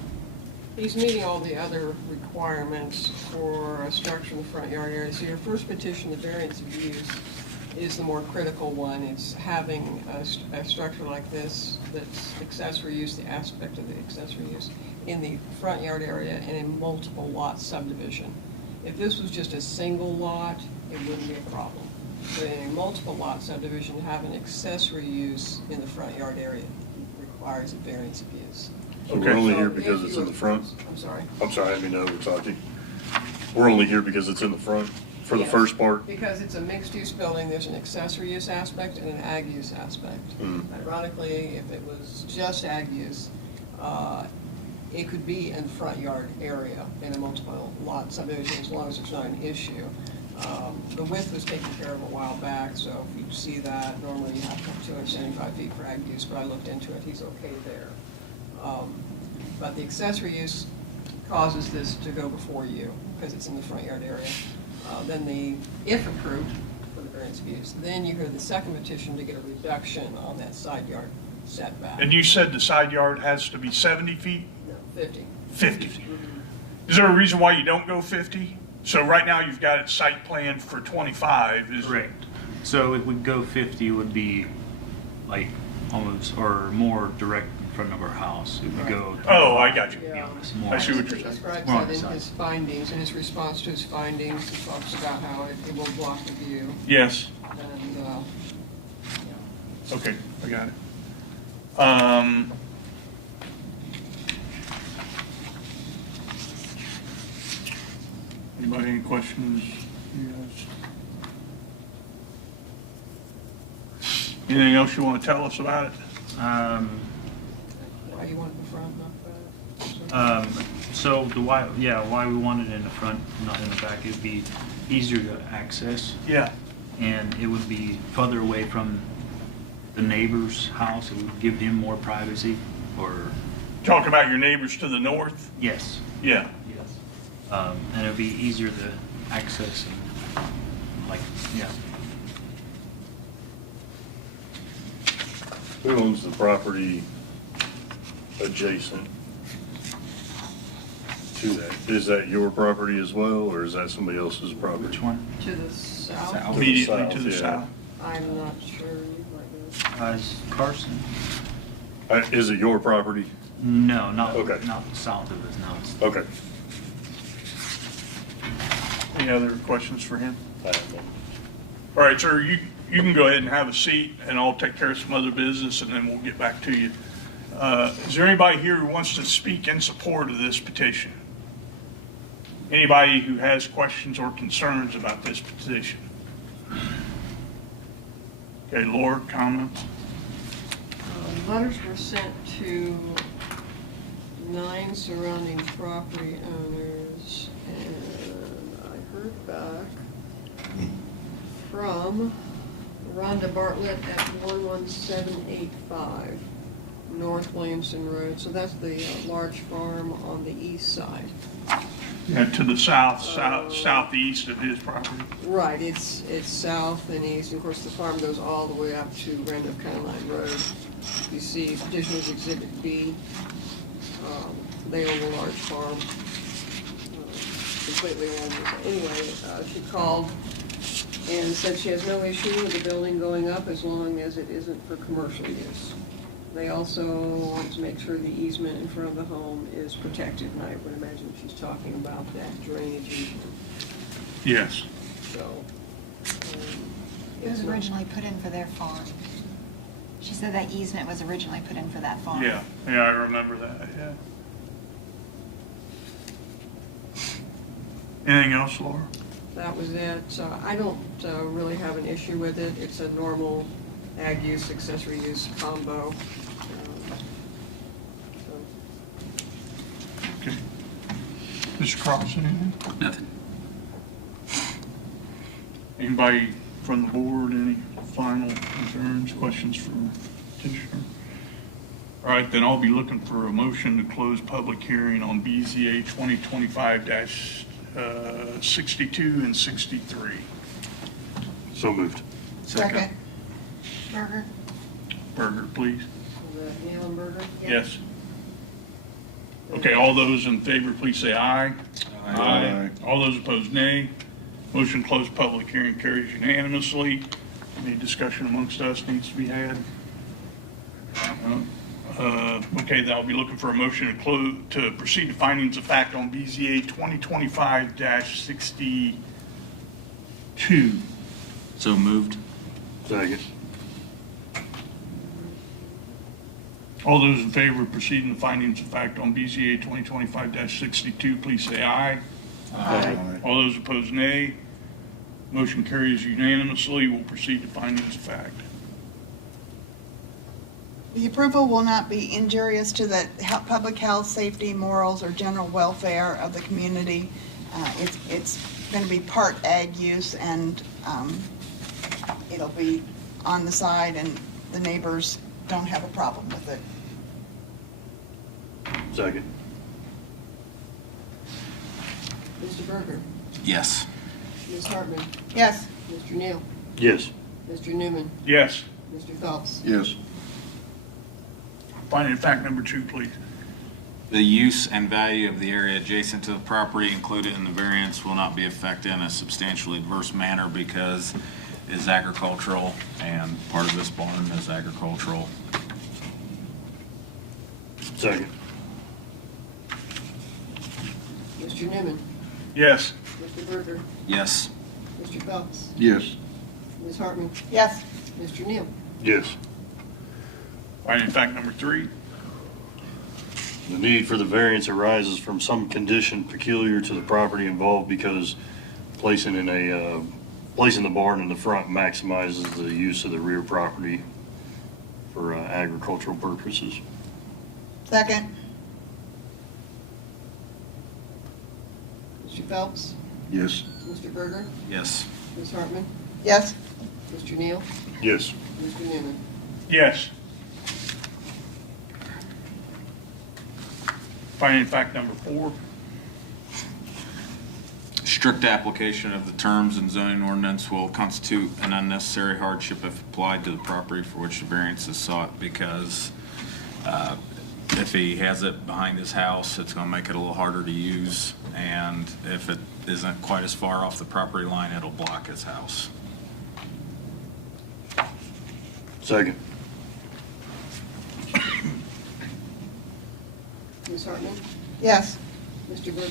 He's meeting all the other requirements for a structure in the front yard area. So your first petition, the variance of use, is the more critical one. It's having a structure like this that's accessory use, the aspect of the accessory use, in the front yard area and in multiple lot subdivision. If this was just a single lot, it wouldn't be a problem. But in a multiple lot subdivision, to have an accessory use in the front yard area requires a variance of use. So we're only So here if because it's you- in the front? I'm sorry. I'm sorry, I didn't know we're talking. We're only here because it's in the front for the Yes, first part? Because it's a mixed-use building, there's an accessory use aspect and an ag use aspect. Ironically, if it was just ag use, it could be in the front yard area in a multiple lot subdivision as long as it's not an issue. The width was taken care of a while back, so if you see that, normally you have to have 275 feet for ag use, but I looked into it, he's okay there. But the accessory use causes this to go before you, because it's in the front yard area. Then if approved for the variance of use, then you hear the second petition to get a reduction on that side yard setback. And you said the side yard has to be 70 feet? No, 50. 50. Is there a reason why you don't go 50? So right now you've got it site planned for 25. Correct. So if we go 50, it would be like almost or more direct in front of our house. If we go. Oh, I got you. Yeah. It's more- I see what you're He saying. describes More on that the in side. his findings, in his response to his findings, he talks about how it will block the view, Yes. and, Okay, I got it. Anybody any questions? Yes. Anything else you want to tell us about it? Um, why you want it in the front, not back? So why we want it in the front, not in the back, it'd be easier to access, Yeah. and it would be further away from the neighbor's house. It would give him more privacy, or, Talk about your neighbors to the north? yes, Yeah. yes. And it'd be easier to access and, like, yeah. Who owns the property adjacent to that? Is that your property as well, or is that somebody else's property? Which one? To the south? South. Immediately to south, the yeah. south. I'm not sure, you might know. Is Carson? Is it your property? No, not, Okay. not south of us, no. It's- Okay. Any other questions for him? I don't know. All right, sir, you can go ahead and have a seat, and I'll take care of some other business, and then we'll get back to you. Is there anybody here who wants to speak in support of this petition? Anybody who has questions or concerns about this petition? Okay, Laura, comments? Letters were sent to 9 surrounding property owners, and I heard back from Rhonda Bartlett at 11785 North Williamson Road. So that's the large farm on the east side. Yeah, to the southeast of his property. Right, it's south and east. And of course, the farm goes all the way up to Randolph County Line Road. You see Petitioner's Exhibit B. They own a large farm, completely owned. Anyway, she called and said she has no issue with the building going up as long as it isn't for commercial use. They also want to make sure the easement in front of the home is protected, and I would imagine she's talking about that drainage easement. Yes. So, It was it's not- originally put in for their farm. She said that easement was originally put in for that farm. Yeah, I remember that, yeah. Anything else, Laura? That was it. I don't really have an issue with it. It's a normal ag use, accessory use combo. Okay. Mr. Cross, anything? Nothing. Anybody from the board, any final concerns, questions for petitioner? All right, then I'll be looking for a motion to close public hearing on BZA 2025-62 and 63. So moved. Second. Berger? Berger, please. The Hamburger? Yes. Okay, all those in favor, please say aye. Aye. All those opposed, nay. Motion to close public hearing carries unanimously. Any discussion amongst us needs to be had? Okay, then I'll be looking for a motion to proceed to findings of fact on BZA 2025-62. So moved. Second. All those in favor of proceeding to findings of fact on BZA 2025-62, please say aye. Aye. All those opposed, nay. Motion carries unanimously. We'll proceed to findings of fact. The approval will not be injurious to the public health, safety, morals, or general welfare of the community. It's going to be part ag use, and it'll be on the side, and the neighbors don't have a problem with it. Second. Mr. Berger? Yes. Ms. Hartman? Yes. Mr. Neal? Yes. Mr. Newman? Yes. Mr. Phelps? Yes. Finding of fact number 2, please. The use and value of the area adjacent to the property included in the variance will not be affected in a substantially adverse manner because it is agricultural and part of this barn is agricultural. Second. Mr. Newman? Yes. Mr. Berger? Yes. Mr. Phelps? Yes. Ms. Hartman? Yes. Mr. Neal? Yes. Finding of fact number 3. The need for the variance arises from some condition peculiar to the property involved because placing the barn in the front maximizes the use of the rear property for agricultural purposes. Second. Mr. Phelps? Yes. Mr. Berger? Yes. Ms. Hartman? Yes. Mr. Neal? Yes. Mr. Newman? Yes. Finding of fact number 4. Strict application of the terms and zoning ordinance will constitute an unnecessary hardship if applied to the property for which the variance is sought because if he has it behind his house, it's going to make it a little harder to use, and if it isn't quite as far off the property line, it'll block his house. Second. Ms. Hartman? Yes. Mr. Berger?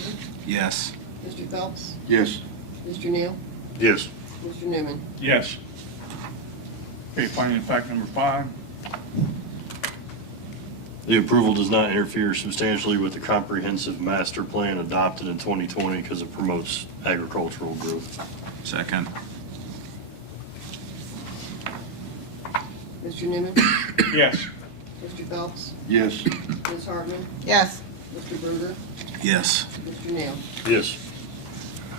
Yes. Mr. Phelps? Yes. Mr. Neal? Yes. Mr. Newman? Yes. Okay, finding of fact number 5. The approval does not interfere substantially with the comprehensive master plan adopted in 2020 because it promotes agricultural growth. Second. Mr. Newman? Yes. Mr. Phelps? Yes. Ms. Hartman? Yes. Mr. Berger? Yes. Mr. Neal? Yes.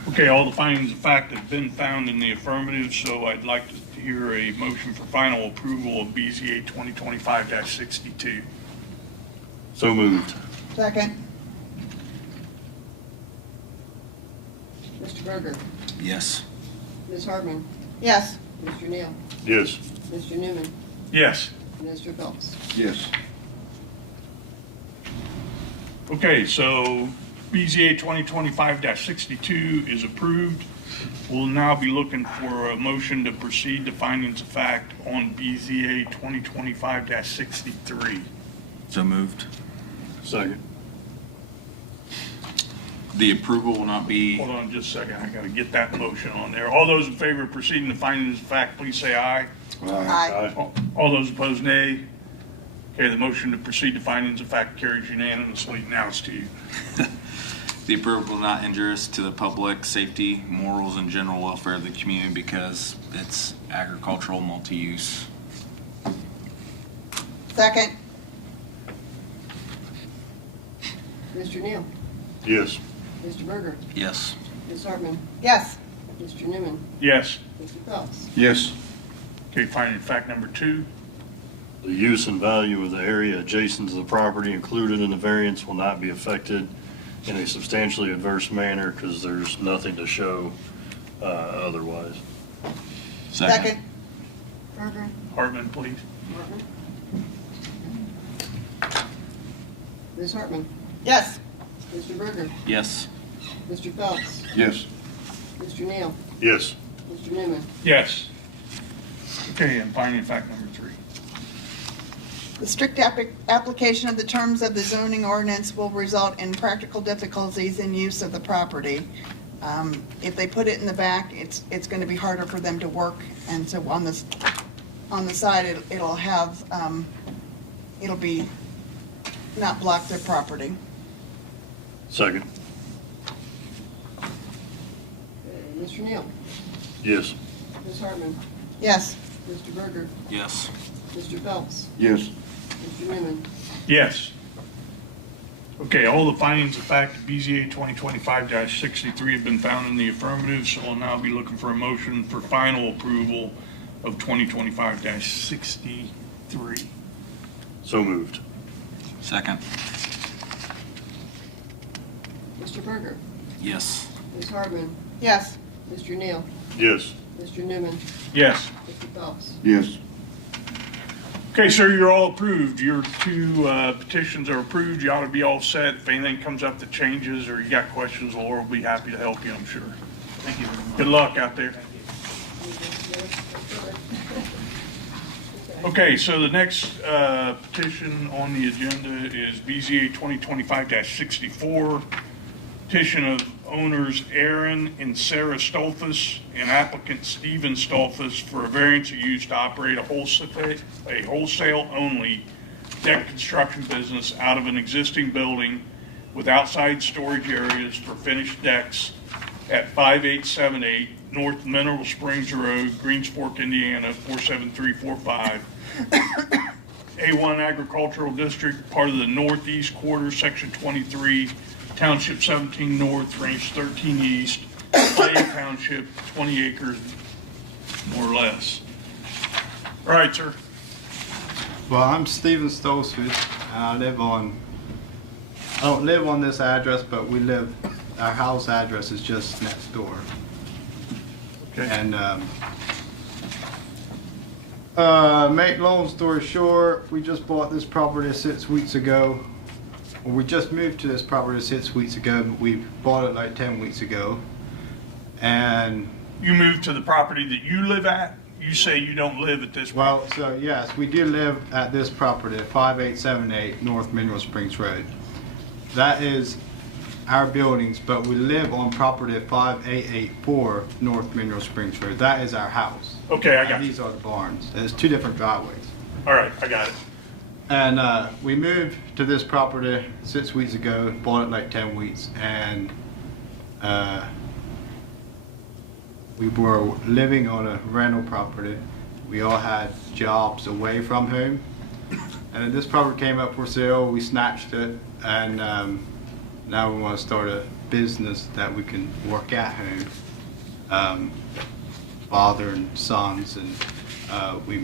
Okay, all the findings of fact have been found in the affirmative, so I'd like to hear a motion for final approval of BZA 2025-62. So moved. Second. Mr. Berger? Yes. Ms. Hartman? Yes. Mr. Neal? Yes. Mr. Newman? Yes. And Mr. Phelps? Yes. Okay, so BZA 2025-62 is approved. We'll now be looking for a motion to proceed to findings of fact on BZA 2025-63. So moved. Second. The approval will not be, Hold on just a second, I gotta get that motion on there. All those in favor of proceeding to findings of fact, please say aye. Aye. All those opposed, nay. Okay, the motion to proceed to findings of fact carries unanimously. Now it's to you. the approval will not injure us to the public safety, morals, and general welfare of the community because it's agricultural multi-use. Second. Mr. Neal? Yes. Mr. Berger? Yes. Ms. Hartman? Yes. Mr. Newman? Yes. Mr. Phelps? Yes. Okay, finding of fact number 2. The use and value of the area adjacent to the property included in the variance will not be affected in a substantially adverse manner because there's nothing to show otherwise. Second. Berger? Hartman, please. Hartman? Ms. Hartman? Yes. Mr. Berger? Yes. Mr. Phelps? Yes. Mr. Neal? Yes. Mr. Newman? Yes. Okay, and finding of fact number 3. The strict application of the terms of the zoning ordinance will result in practical difficulties in use of the property. If they put it in the back, it's going to be harder for them to work, and so on the side, it'll have, it'll be, not block their property. Second. Mr. Neal? Yes. Ms. Hartman? Yes. Mr. Berger? Yes. Mr. Phelps? Yes. Mr. Newman? Yes. Okay, all the findings of fact of BZA 2025-63 have been found in the affirmative, so we'll now be looking for a motion for final approval of 2025-63. So moved. Second. Mr. Berger? Yes. Ms. Hartman? Yes. Mr. Neal? Yes. Mr. Newman? Yes. Mr. Phelps? Yes. Okay, sir, you're all approved. Your 2 petitions are approved. You ought to be all set. If anything comes up that changes or you got questions, Laura will be happy to help you, I'm sure. Thank you very much. Good luck out there. Okay, so the next petition on the agenda is BZA 2025-64, petition of owners Aaron and Sarah Stolfus and applicant Stephen Stolfus for a variance of use to operate a wholesale-only deck construction business out of an existing building with outside storage areas for finished decks at 5878 North Mineral Springs Road, Greens Fork, Indiana, 47345. A1 Agricultural District, part of the Northeast Quarter, Section 23, Township 17 North, Range 13 East, Clay Township, 20 acres, more or less. All right, sir. Well, I'm Stephen Stolfus, and I don't live on this address, but our house address is just next door. Okay. And make long story short, we just bought this property 6 weeks ago. Well, we just moved to this property 6 weeks ago, but we bought it like 10 weeks ago. And You moved to the property that you live at? you say you don't live at this. Well, so yes, we do live at this property, 5878 North Mineral Springs Road. That is our buildings, but we live on property 5884 North Mineral Springs Road. That is our house. Okay, I got And you. these are the barns. There's two different driveways. All right, I got it. And we moved to this property 6 weeks ago, bought it like 10 weeks, and we were living on a rental property. We all had jobs away from home. And then this property came up for sale, we snatched it, and now we want to start a business that we can work at home. Father and sons, and we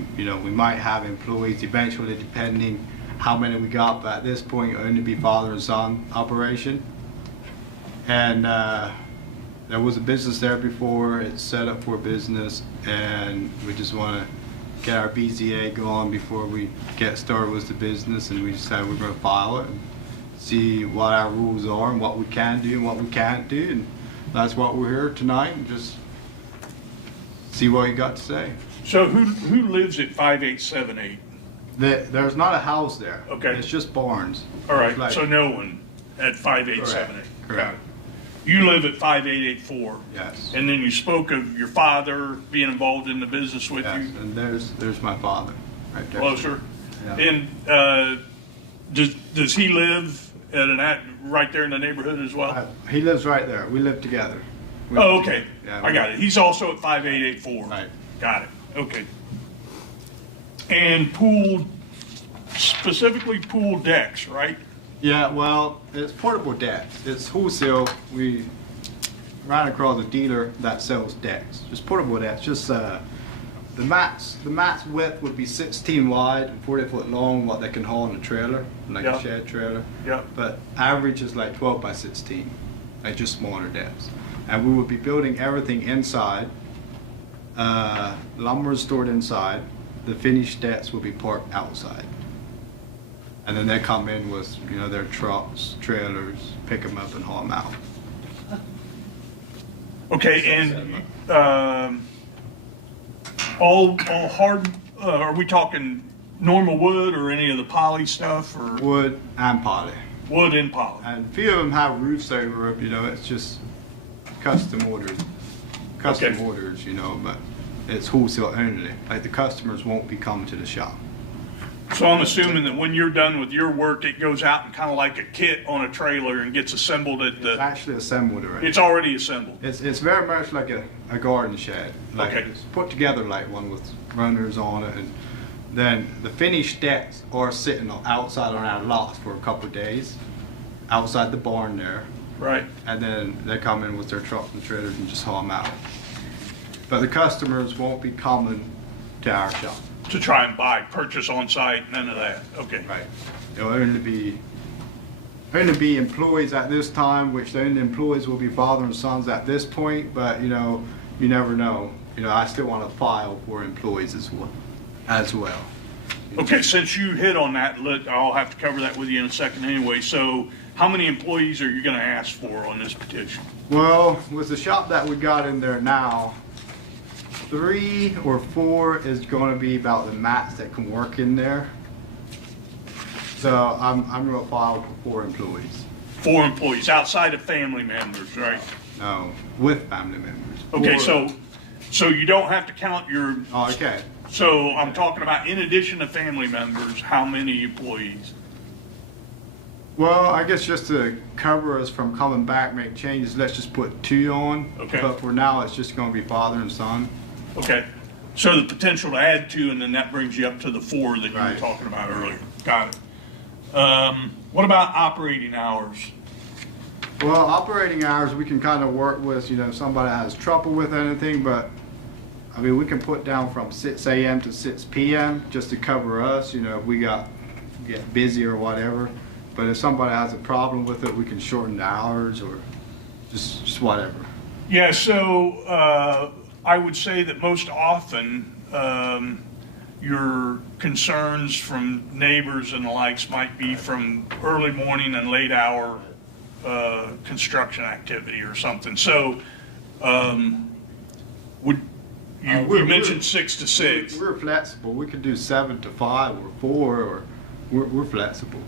might have employees eventually, depending how many we got, but at this point, it'll only be father and son operation. And there was a business there before, it's set up for business, and we just want to get our BZA going before we get started with the business, and we decided we're going to file it and see what our rules are and what we can do and what we can't do, and that's what we're here tonight, and just see what you got to say. So who lives at 5878? There's not a house there. Okay. It's just barns. All right, Like- so no one at 5878. Correct. You live at 5884. Yes. And then you spoke of your father being involved in the business with Yes, you and there's my father, right there. closer. Yeah. And does he live right there in the neighborhood as well? He lives right there. We live together. Oh, okay. Yeah, I got it. He's also at 5884. Right. Got it. Okay. And pool, specifically pool decks, right? Yeah, well, it's portable decks. It's wholesale. We ran across a dealer that sells decks. Just portable decks. Just the max width would be 16 wide and 40-foot long, what they can haul in a trailer, like Yeah. a shed trailer. Yeah. But average is like 12 by 16, like just smaller decks. And we would be building everything inside. Lumber is stored inside. The finished decks will be parked outside. And then they come in with, their trucks, trailers, pick them up and haul them out. Okay, and all hard, are we talking normal wood or any of the poly stuff, or Wood and poly. wood and poly? And a few of them have roofs over them, it's just custom orders. Okay. Orders, but it's wholesale only. Like the customers won't be coming to the shop. So I'm assuming that when you're done with your work, it goes out and kind of like a kit on a trailer and gets assembled at It's the, actually assembled already. it's already assembled. It's very much like a garden shed. Like Okay. It's put together like one with runners on it, and then the finished decks are sitting outside on our lots for a couple of days, outside the barn there, Right. and then they come in with their trucks and trailers and just haul them out. But the customers won't be coming to our shop. To try and purchase on site, none of that. Okay. Right. It'll only be employees at this time, which the only employees will be father and sons at this point, but you never know. I still want to file for employees as well. Okay, since you hit on that, I'll have to cover that with you in a second anyway. So how many employees are you going to ask for on this petition? Well, with the shop that we got in there now, 3 or 4 is going to be about the max that can work in there. So I'm going to file for 4 employees. 4 employees outside of family members, right? No, with family members. Okay, 4 so you don't have to count your, Oh, okay. so I'm talking about in addition to family members, how many employees? Well, I guess just to cover us from coming back, make changes, let's just put 2 on. Okay. But for now, it's just going to be father and son. Okay, so the potential to add 2, and then that brings you up to the 4 that you were Right. talking about earlier. Got it. What about operating hours? Well, operating hours, we can kind of work with, if somebody has trouble with anything, but I mean, we can put down from 6 a.m. to 6 p.m. just to cover us, if we get busy or whatever. But if somebody has a problem with it, we can shorten the hours or just whatever. Yeah, so I would say that most often your concerns from neighbors and the likes might be from early morning and late hour construction activity or something. So You mentioned 6 to 6. We're flexible. We could do 7 to 5 or 4, or we're flexible.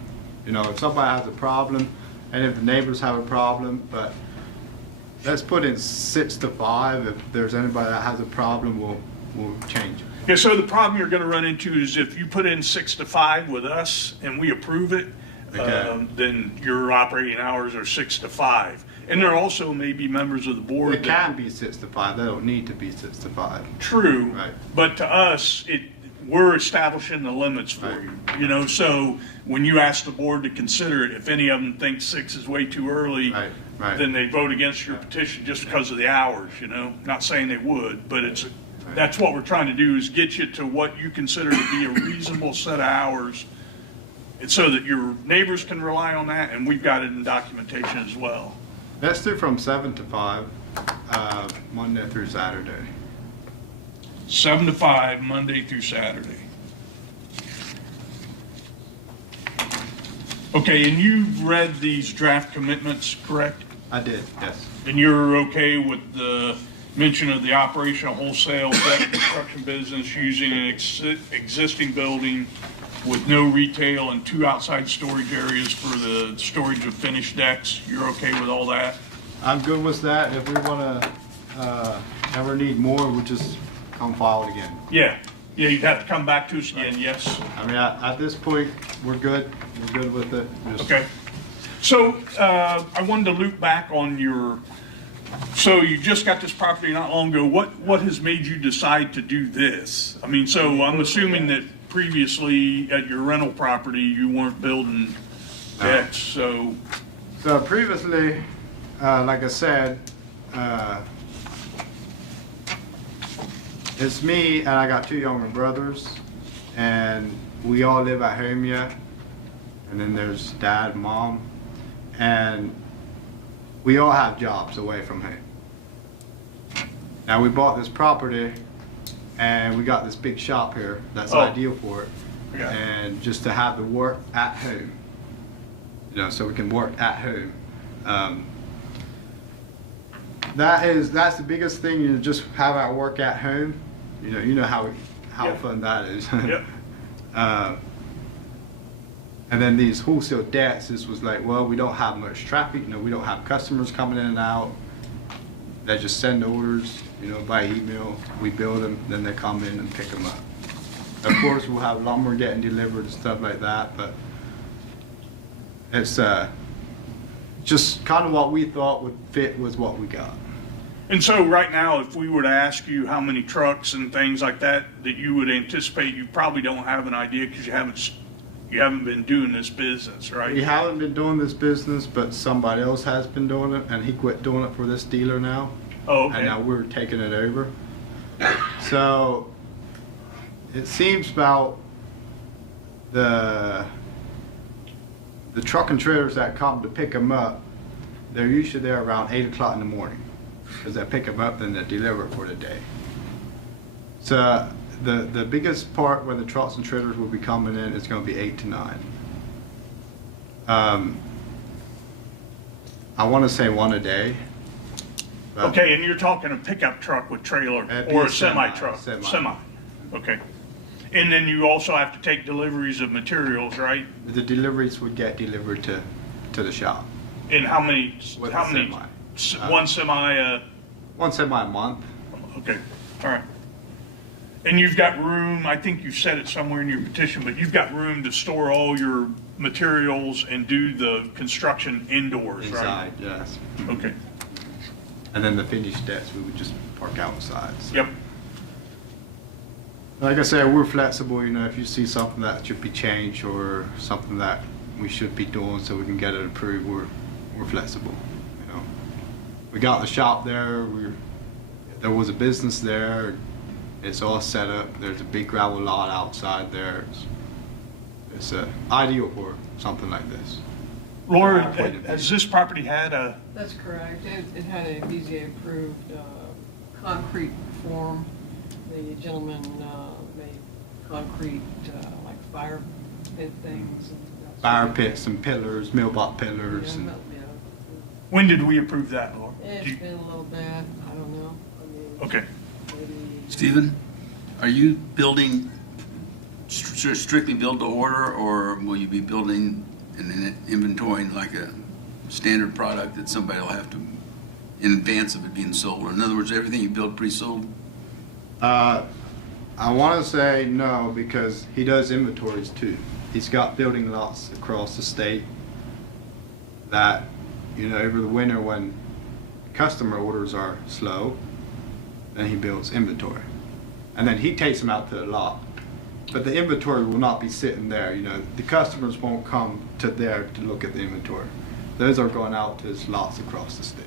You know, if somebody has a problem, and if the neighbors have a problem, but let's put in 6 to 5. If there's anybody that has a problem, we'll change it. Yeah, so the problem you're gonna run into is if you put in 6 to 5 with us and we approve it, Okay. then your operating hours are 6 to 5. And there also may be members of the board It that. can be 6 to 5. They don't need to be 6 to 5. True. Right. But to us, we're establishing the limits for Right. you, you know, so when you ask the board to consider it, if any of them think 6 is way too early, Right, right. then they vote against your petition just because of the hours, you know? Not saying they would, but that's what we're trying to do, is get you to what you consider to be a reasonable set of hours, and so that your neighbors can rely on that, and we've got it in documentation as well. Let's do from 7 to 5, Monday through Saturday. 7 to 5, Monday through Saturday. Okay, and you've read these draft commitments, correct? I did, yes. And you're okay with the mention of the operational wholesale deck construction business using an existing building with no retail and 2 outside storage areas for the storage of finished decks? You're okay with all that? I'm good with that. If we want to ever need more, we'll just come file it again. Yeah, you'd have to come back to us again, yes? I mean, at this point, we're good. We're good with it. Just- Okay. So I wanted to loop back on so you just got this property not long ago. What has made you decide to do this? I mean, so I'm assuming that previously at your rental property, you weren't building decks, so. So previously, like I said, it's me and I got 2 younger brothers, and we all live at home yet. And then there's dad, mom, and we all have jobs away from home. Now we bought this property and we got this big shop here that's ideal for it. Yeah. And just to have the work at home, you know, so we can work at home. That's the biggest thing, you know, just have our work at home. You know how Yeah. fun that is. Yep. And then these wholesale decks, this was like, well, we don't have much traffic, you know, we don't have customers coming in and out. They just send orders, you know, by email, we build them, then they come in and pick them up. Of course, we'll have lumber getting delivered and stuff like that, but it's just kind of what we thought would fit with what we got. And so right now, if we were to ask you how many trucks and things like that you would anticipate, you probably don't have an idea because you haven't been doing this business, right? We haven't been doing this business, but somebody else has been doing it, and he quit doing it for this dealer now. Oh, okay. And now we're taking it over. So it seems about the truck and trailers that come to pick them up, they're usually there around 8 o'clock in the morning. Because they pick them up, then they deliver it for the day. So the biggest part when the trucks and trailers will be coming in is going to be 8 to 9. I want to say 1 a day. but Okay, and you're talking a pickup truck with trailer It'd be or a a semi-truck? semi. Okay. And then you also have to take deliveries of materials, right? The deliveries would get delivered to the shop. And how many, With how a many? semi. One semi, One semi a month. okay, all right. And you've got room, I think you said it somewhere in your petition, but you've got room to store all your materials and do the construction indoors, right? Inside, yes. Okay, And then the finished decks, we would just park outside. So. yep. Like I said, we're flexible, you know, if you see something that should be changed or something that we should be doing so we can get it approved, we're flexible, you know. We got the shop there, there was a business there, it's all set up, there's a big gravel lot outside there. It's ideal for something like this. Laura, Point of has view. this property had a, That's correct. It had a BZA approved concrete form. The gentleman made concrete like fire pit things. And that sort Fire of pits thing. and pillars, mailbox pillars, and Yeah. when did we approve that, Laura? Do It's you- been a little bad. I don't know. I mean, Okay, Stephen, are you building strictly build to order, or will you be building and then inventorying like a standard product that somebody will have to, in advance of it being sold? Or in other words, everything you build pre-sold? I want to say no, because he does inventories too. He's got building lots across the state that, you know, over the winter when customer orders are slow, then he builds inventory. And then he takes them out to the lot. But the inventory will not be sitting there, you know. The customers won't come to there to look at the inventory. Those are going out to his lots across the state.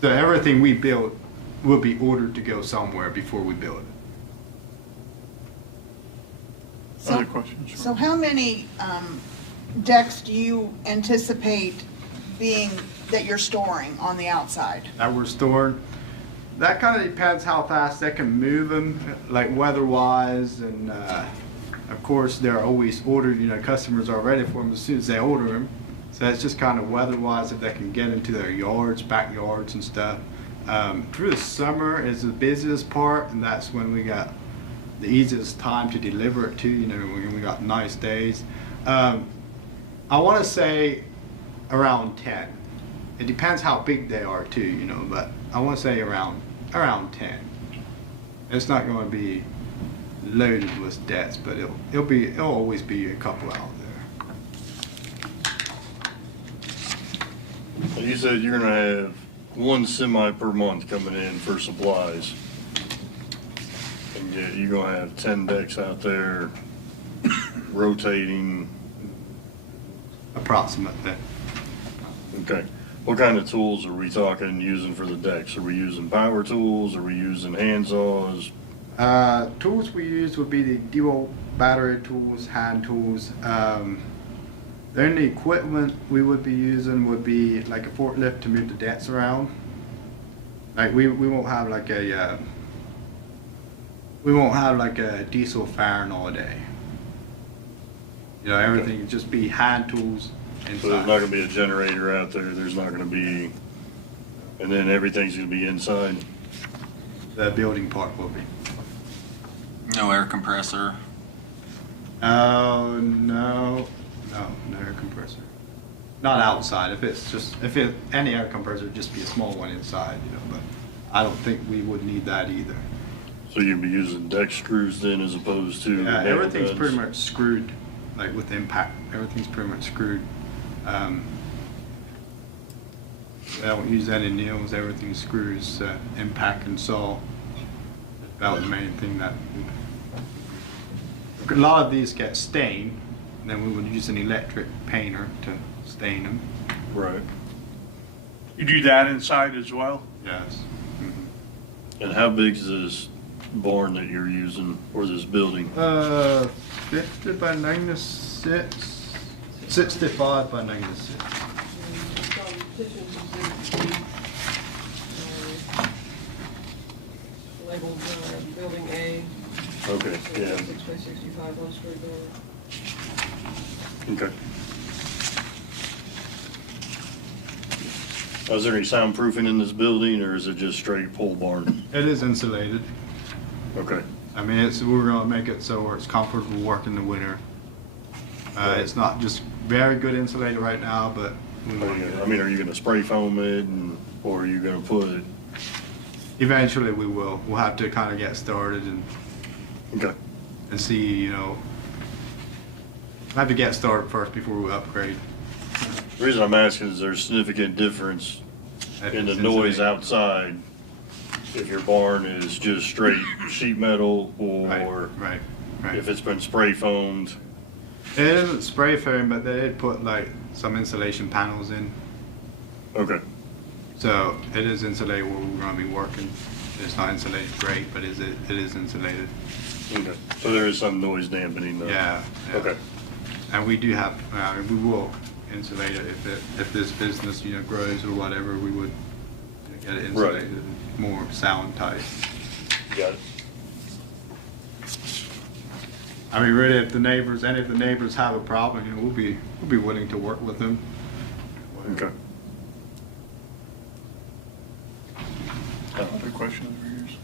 So everything we build will be ordered to go somewhere before we build it. Other questions? So how many decks do you anticipate being, that you're storing on the outside? That we're storing. That kind of depends how fast they can move them, like weather-wise, and of course they're always ordered. You know, customers are ready for them as soon as they order them. So it's just kind of weather-wise if they can get into their yards, backyards, and stuff. Through the summer is the busiest part, and that's when we got the easiest time to deliver it to. You know, when we got nice days. I want to say around 10. It depends how big they are too, you know, but I want to say around 10. It's not going to be loaded with debts, but it'll always be a couple out there. You said you're gonna have one semi per month coming in for supplies. And yet you're gonna have 10 decks out there rotating. Approximately. Okay. What kind of tools are we talking using for the decks? Are we using power tools? Are we using hand saws? Tools we use would be the dual battery tools, hand tools. The only equipment we would be using would be like a forklift to move the decks around. Like we won't have like a diesel firing all day. You know, everything would just be hand tools inside. So there's not gonna be a generator out there. There's not gonna be, and then everything's gonna be inside. The building part will be. No air compressor. Oh, no air compressor. Not outside. Any air compressor would just be a small one inside, you know, but I don't think we would need that either. So you'd be using deck screws then as opposed to Yeah, nail everything's guns? pretty much screwed, like with impact. Everything's pretty much screwed. I don't use any nails. Everything screws, impact and saw. About the main thing that a lot of these get stained, and then we would use an electric painter to stain them. Right. You do that inside as well? Yes. And how big is this barn that you're using, or this building? 50 by 96, 65 by 96. Labeled Building A. Okay, yeah, 6 by 65 one-story building. okay. Is there any soundproofing in this building, or is it just straight pole barn? It is insulated. Okay. I mean, we're gonna make it so it's comfortable work in the winter. It's not just very good insulated right now, but we want to get it. I mean, are you gonna spray foam it, or are you gonna put, Eventually we will. We'll have to kind of get started okay, and see, you know. We'll have to get started first before we upgrade. the reason I'm asking is there's significant difference in the It's noise insulated. outside if your barn is just straight sheet metal, or Right. if it's been spray foamed. It isn't spray foam, but they did put like some insulation panels in. Okay, So it is insulated where we're gonna be working. It's not insulated great, but it is insulated. okay. So there is some noise dampening though? Yeah. Okay, And we do have, we will insulate it if this business, you know, grows or whatever, we would get it insulated, more sound tight. got it. I mean, really, if any of the neighbors have a problem, you know, we'll be willing to work with them. Okay. Other questions for yours?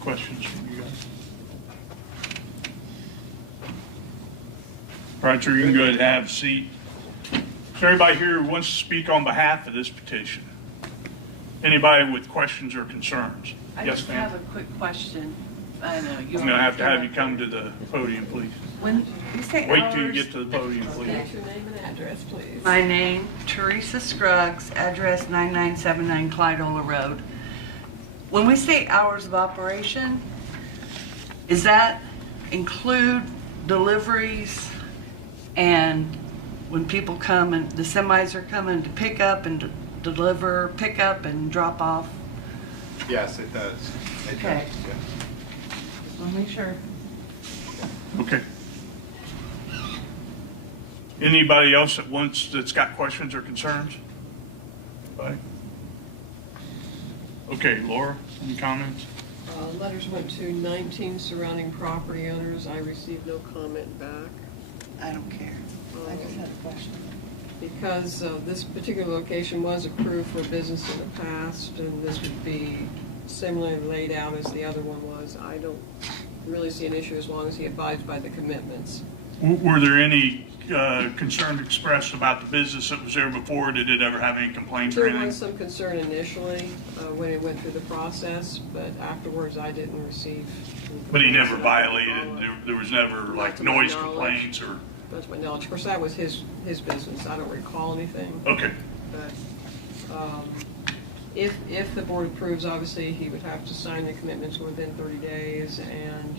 questions from you guys? All right, sir, you can go ahead and have a seat. Is there anybody here who wants to speak on behalf of this petition? Anybody with questions or concerns? I Yes, just ma'am. have a quick question. I know you. I'm going to have you come to the podium, please. When you say Wait till you hours- get to the podium, please. State your name and address, please. My name, Teresa Scruggs, address 9979 Clydola Road. When we say hours of operation, does that include deliveries and when people come and the semis are coming to pick up and deliver, pick up and drop off? Yes, it does. It Okay. does, yeah. Just want to make sure. Okay. Anybody else that's got questions or concerns? Anybody? Okay, Laura, any comments? Letters went to 19 surrounding property owners. I received no comment back. I don't care. I just had a question. Because this particular location was approved for business in the past, and this would be similarly laid out as the other one was, I don't really see an issue as long as he abides by the commitments. Were there any concern expressed about the business that was there before? Did it ever have any complaints or There anything? was some concern initially when it went through the process, but afterwards I didn't receive. any But he complaints never about it. violated, there was never like to my noise knowledge. complaints or, Not to my knowledge. Of course, that was his business. I don't recall anything. okay. But if the board approves, obviously, he would have to sign the commitments within 30 days and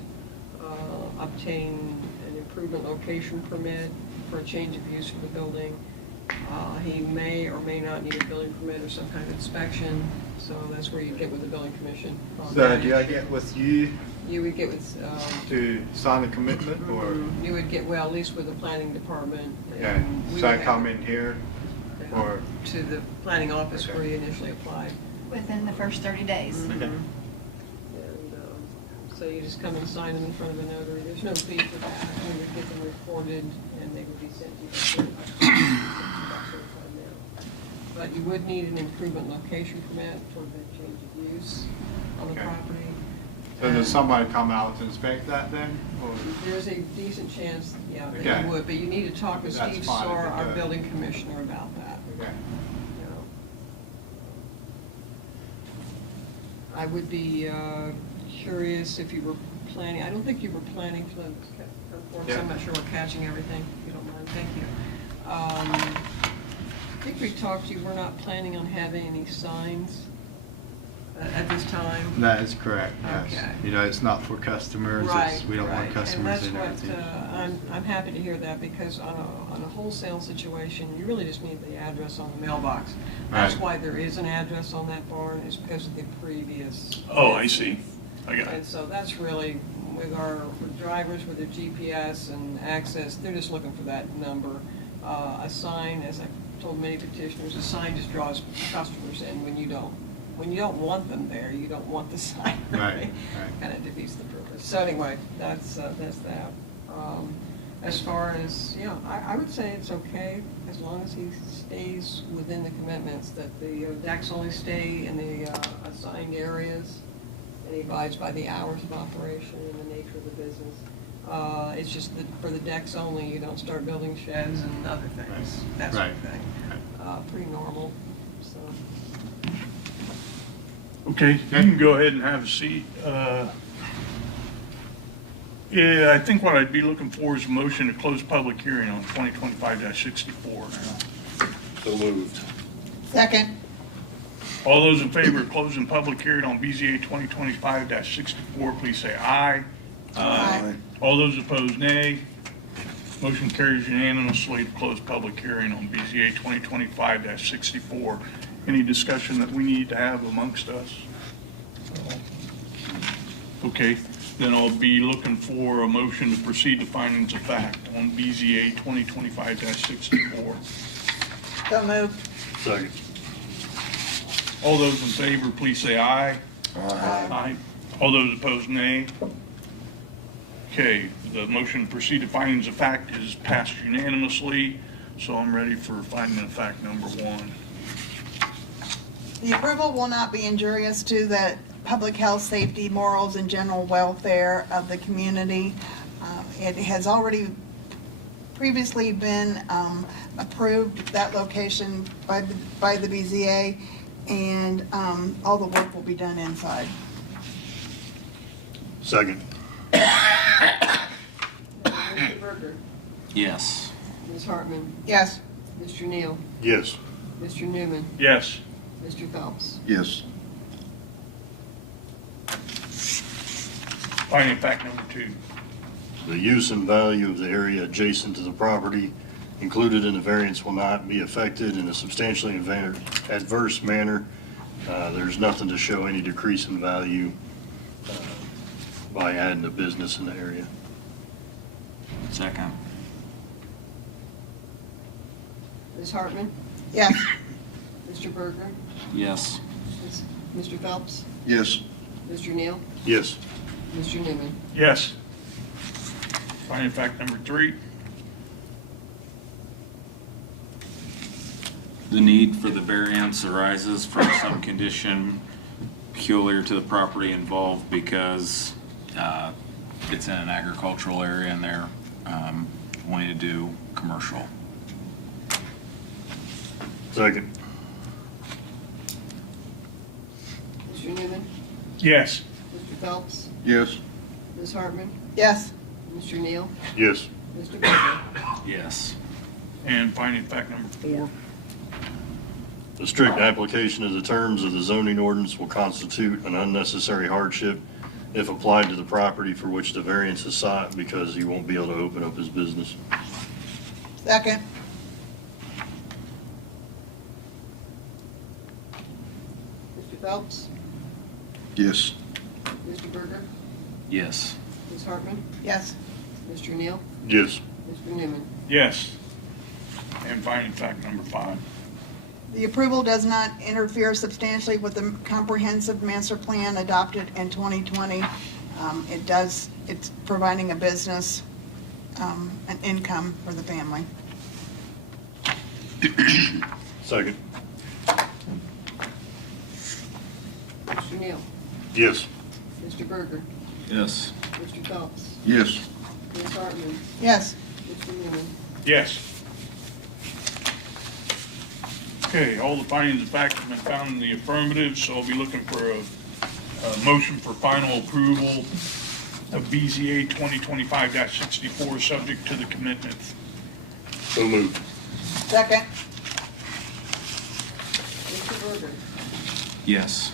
obtain an improvement location permit for a change of use for the building. He may or may not need a building permit or some kind of inspection, so that's where you get with the building commission. on So that do I issue. get with you You would get with, to sign the commitment, or? you would get, well, at least with the planning department. Okay, and we so I would come have- in here, or? To the planning office where you initially applied. Within the first 30 days. And so you just come and sign them in front of a notary. There's no fee for that. You would get them recorded and they would be sent to you. But you would need an improvement location permit for the change of use on the Okay. property. So does somebody come out to inspect that then, or? There's a decent chance, yeah, that Okay. you would, but you need to talk with That's Steve fine, Sarr, our okay. building commissioner, about that. Okay. You know. I would be curious if you were planning, I don't think you were planning to, unfortunately, I'm not sure we're catching everything, if you don't mind, thank you. I think we talked, you were not planning on having any signs at this time? That is correct, yes. Okay. You know, it's not for customers, Right, it's, we don't want right. customers in And that's everything. what, I'm happy to hear that, because on a wholesale situation, you really just need the address on the mailbox. That's Right. why there is an address on that barn, is because of the previous. Oh, I see. I got And it. so that's really, with drivers with their GPS and access, they're just looking for that number. A sign, as I've told many petitioners, a sign just draws customers in when you don't want them there, you don't want the sign. Right, right. Kind of defeats the purpose. So anyway, that's that. As far as, I would say it's okay, as long as he stays within the commitments, that the decks only stay in the assigned areas, and he abides by the hours of operation and the nature of the business. It's just that for the decks only, you don't start building sheds and other things, Right. that sort of Right. thing. Pretty normal, so. Okay, you can go ahead and have a seat. Yeah, I think what I'd be looking for is a motion to close public hearing on 2025-64 now. So moved. Second. All those in favor of closing public hearing on BZA 2025-64, please say aye. Aye. All those opposed, nay. Motion carries unanimously to close public hearing on BZA 2025-64. Any discussion that we need to have amongst us? Okay, then I'll be looking for a motion to proceed to findings of fact on BZA 2025-64. So moved. Second. All those in favor, please say aye. Aye. Aye. All those opposed, nay. Okay, the motion to proceed to findings of fact is passed unanimously, so I'm ready for finding of fact number one. The approval will not be injurious to the public health, safety, morals, and general welfare of the community. It has already previously been approved, that location, by the BZA, and all the work will be done inside. Second. Mr. Berger, Yes. Ms. Hartman, Yes. Mr. Neal, Yes. Mr. Newman, Yes. Mr. Phelps. Yes. Finding of fact number 2. The use and value of the area adjacent to the property included in the variance will not be affected in a substantially adverse manner. There's nothing to show any decrease in value by adding a business in the area. Second. Ms. Hartman, Yes. Mr. Berger, Yes. Mr. Phelps, Yes. Mr. Neal, Yes. Mr. Newman. Yes. Finding of fact number 3. The need for the variance arises from some condition peculiar to the property involved because it's in an agricultural area and they're wanting to do commercial. Second. Mr. Newman, Yes. Mr. Phelps, Yes. Ms. Hartman, Yes. Mr. Neal, Yes. Mr. Berger. Yes. And finding of fact number 4. The strict application of the terms of the zoning ordinance will constitute an unnecessary hardship if applied to the property for which the variance is sought because he won't be able to open up his business. Second. Mr. Phelps, Yes. Mr. Berger, Yes. Ms. Hartman, Yes. Mr. Neal, Yes. Mr. Newman. Yes. And finding of fact number 5. The approval does not interfere substantially with the comprehensive master plan adopted in 2020. It's providing a business, an income for the family. Second. Mr. Neal, Yes. Mr. Berger, Yes. Mr. Phelps, Yes. Ms. Hartman, Yes. Mr. Newman. Yes. Okay, all the findings of fact have been found in the affirmative, so I'll be looking for a motion for final approval of BZA 2025-64, subject to the commitment. So moved. Second. Mr. Berger, Yes.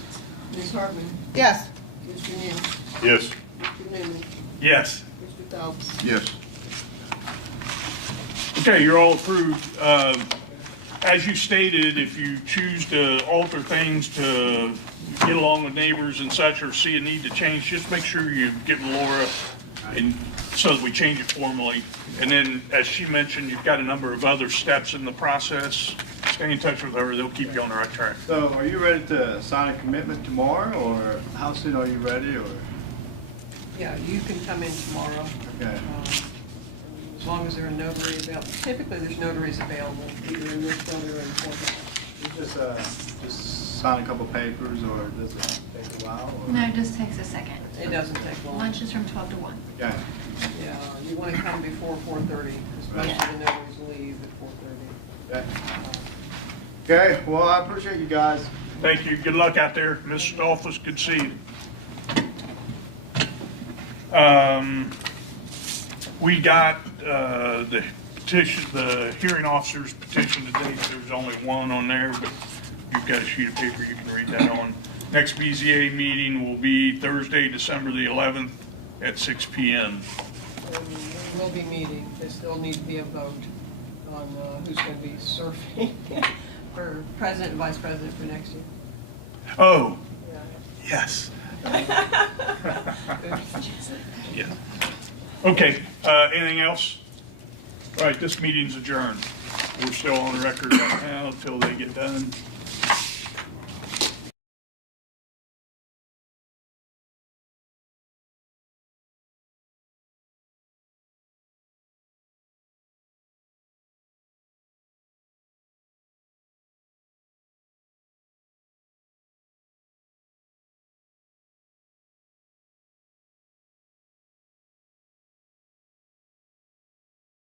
Ms. Hartman, Yes. Mr. Neal, Yes. Mr. Newman, Yes. Mr. Phelps. Yes. Okay, you're all approved. As you stated, if you choose to alter things to get along with neighbors and such, or see a need to change, just make sure you get with Laura and so that we change it formally. And then, as she mentioned, you've got a number of other steps in the process. Stay in touch with her, they'll keep you on the right track. So are you ready to sign a commitment tomorrow, or how soon are you ready, or? Yeah, you can come in tomorrow. Okay. As long as there are notaries available. Typically, there's notaries available, either in this building or in the courthouse. You just sign a couple papers, or does it take a while? Or? No, it just takes a second. It doesn't take long. Lunch is from 12 to 1. Okay. Yeah, you want to come before 4:30, because most of the notaries leave at 4:30. Okay. Okay, well, I appreciate you guys. Thank you, good luck out there. Mr. Dolphus, good to see you. We got the petition, the hearing officer's petition today. There's only one on there, but you've got a sheet of paper you can read that on. Next BZA meeting will be Thursday, December the 11th at 6 p.m. We will be meeting. There still needs to be a vote on who's going to be serving for president and vice president for next year. Oh, Yeah. yes. Yeah. Okay, anything else? All right, this meeting's adjourned. We're still on record right now until they get done.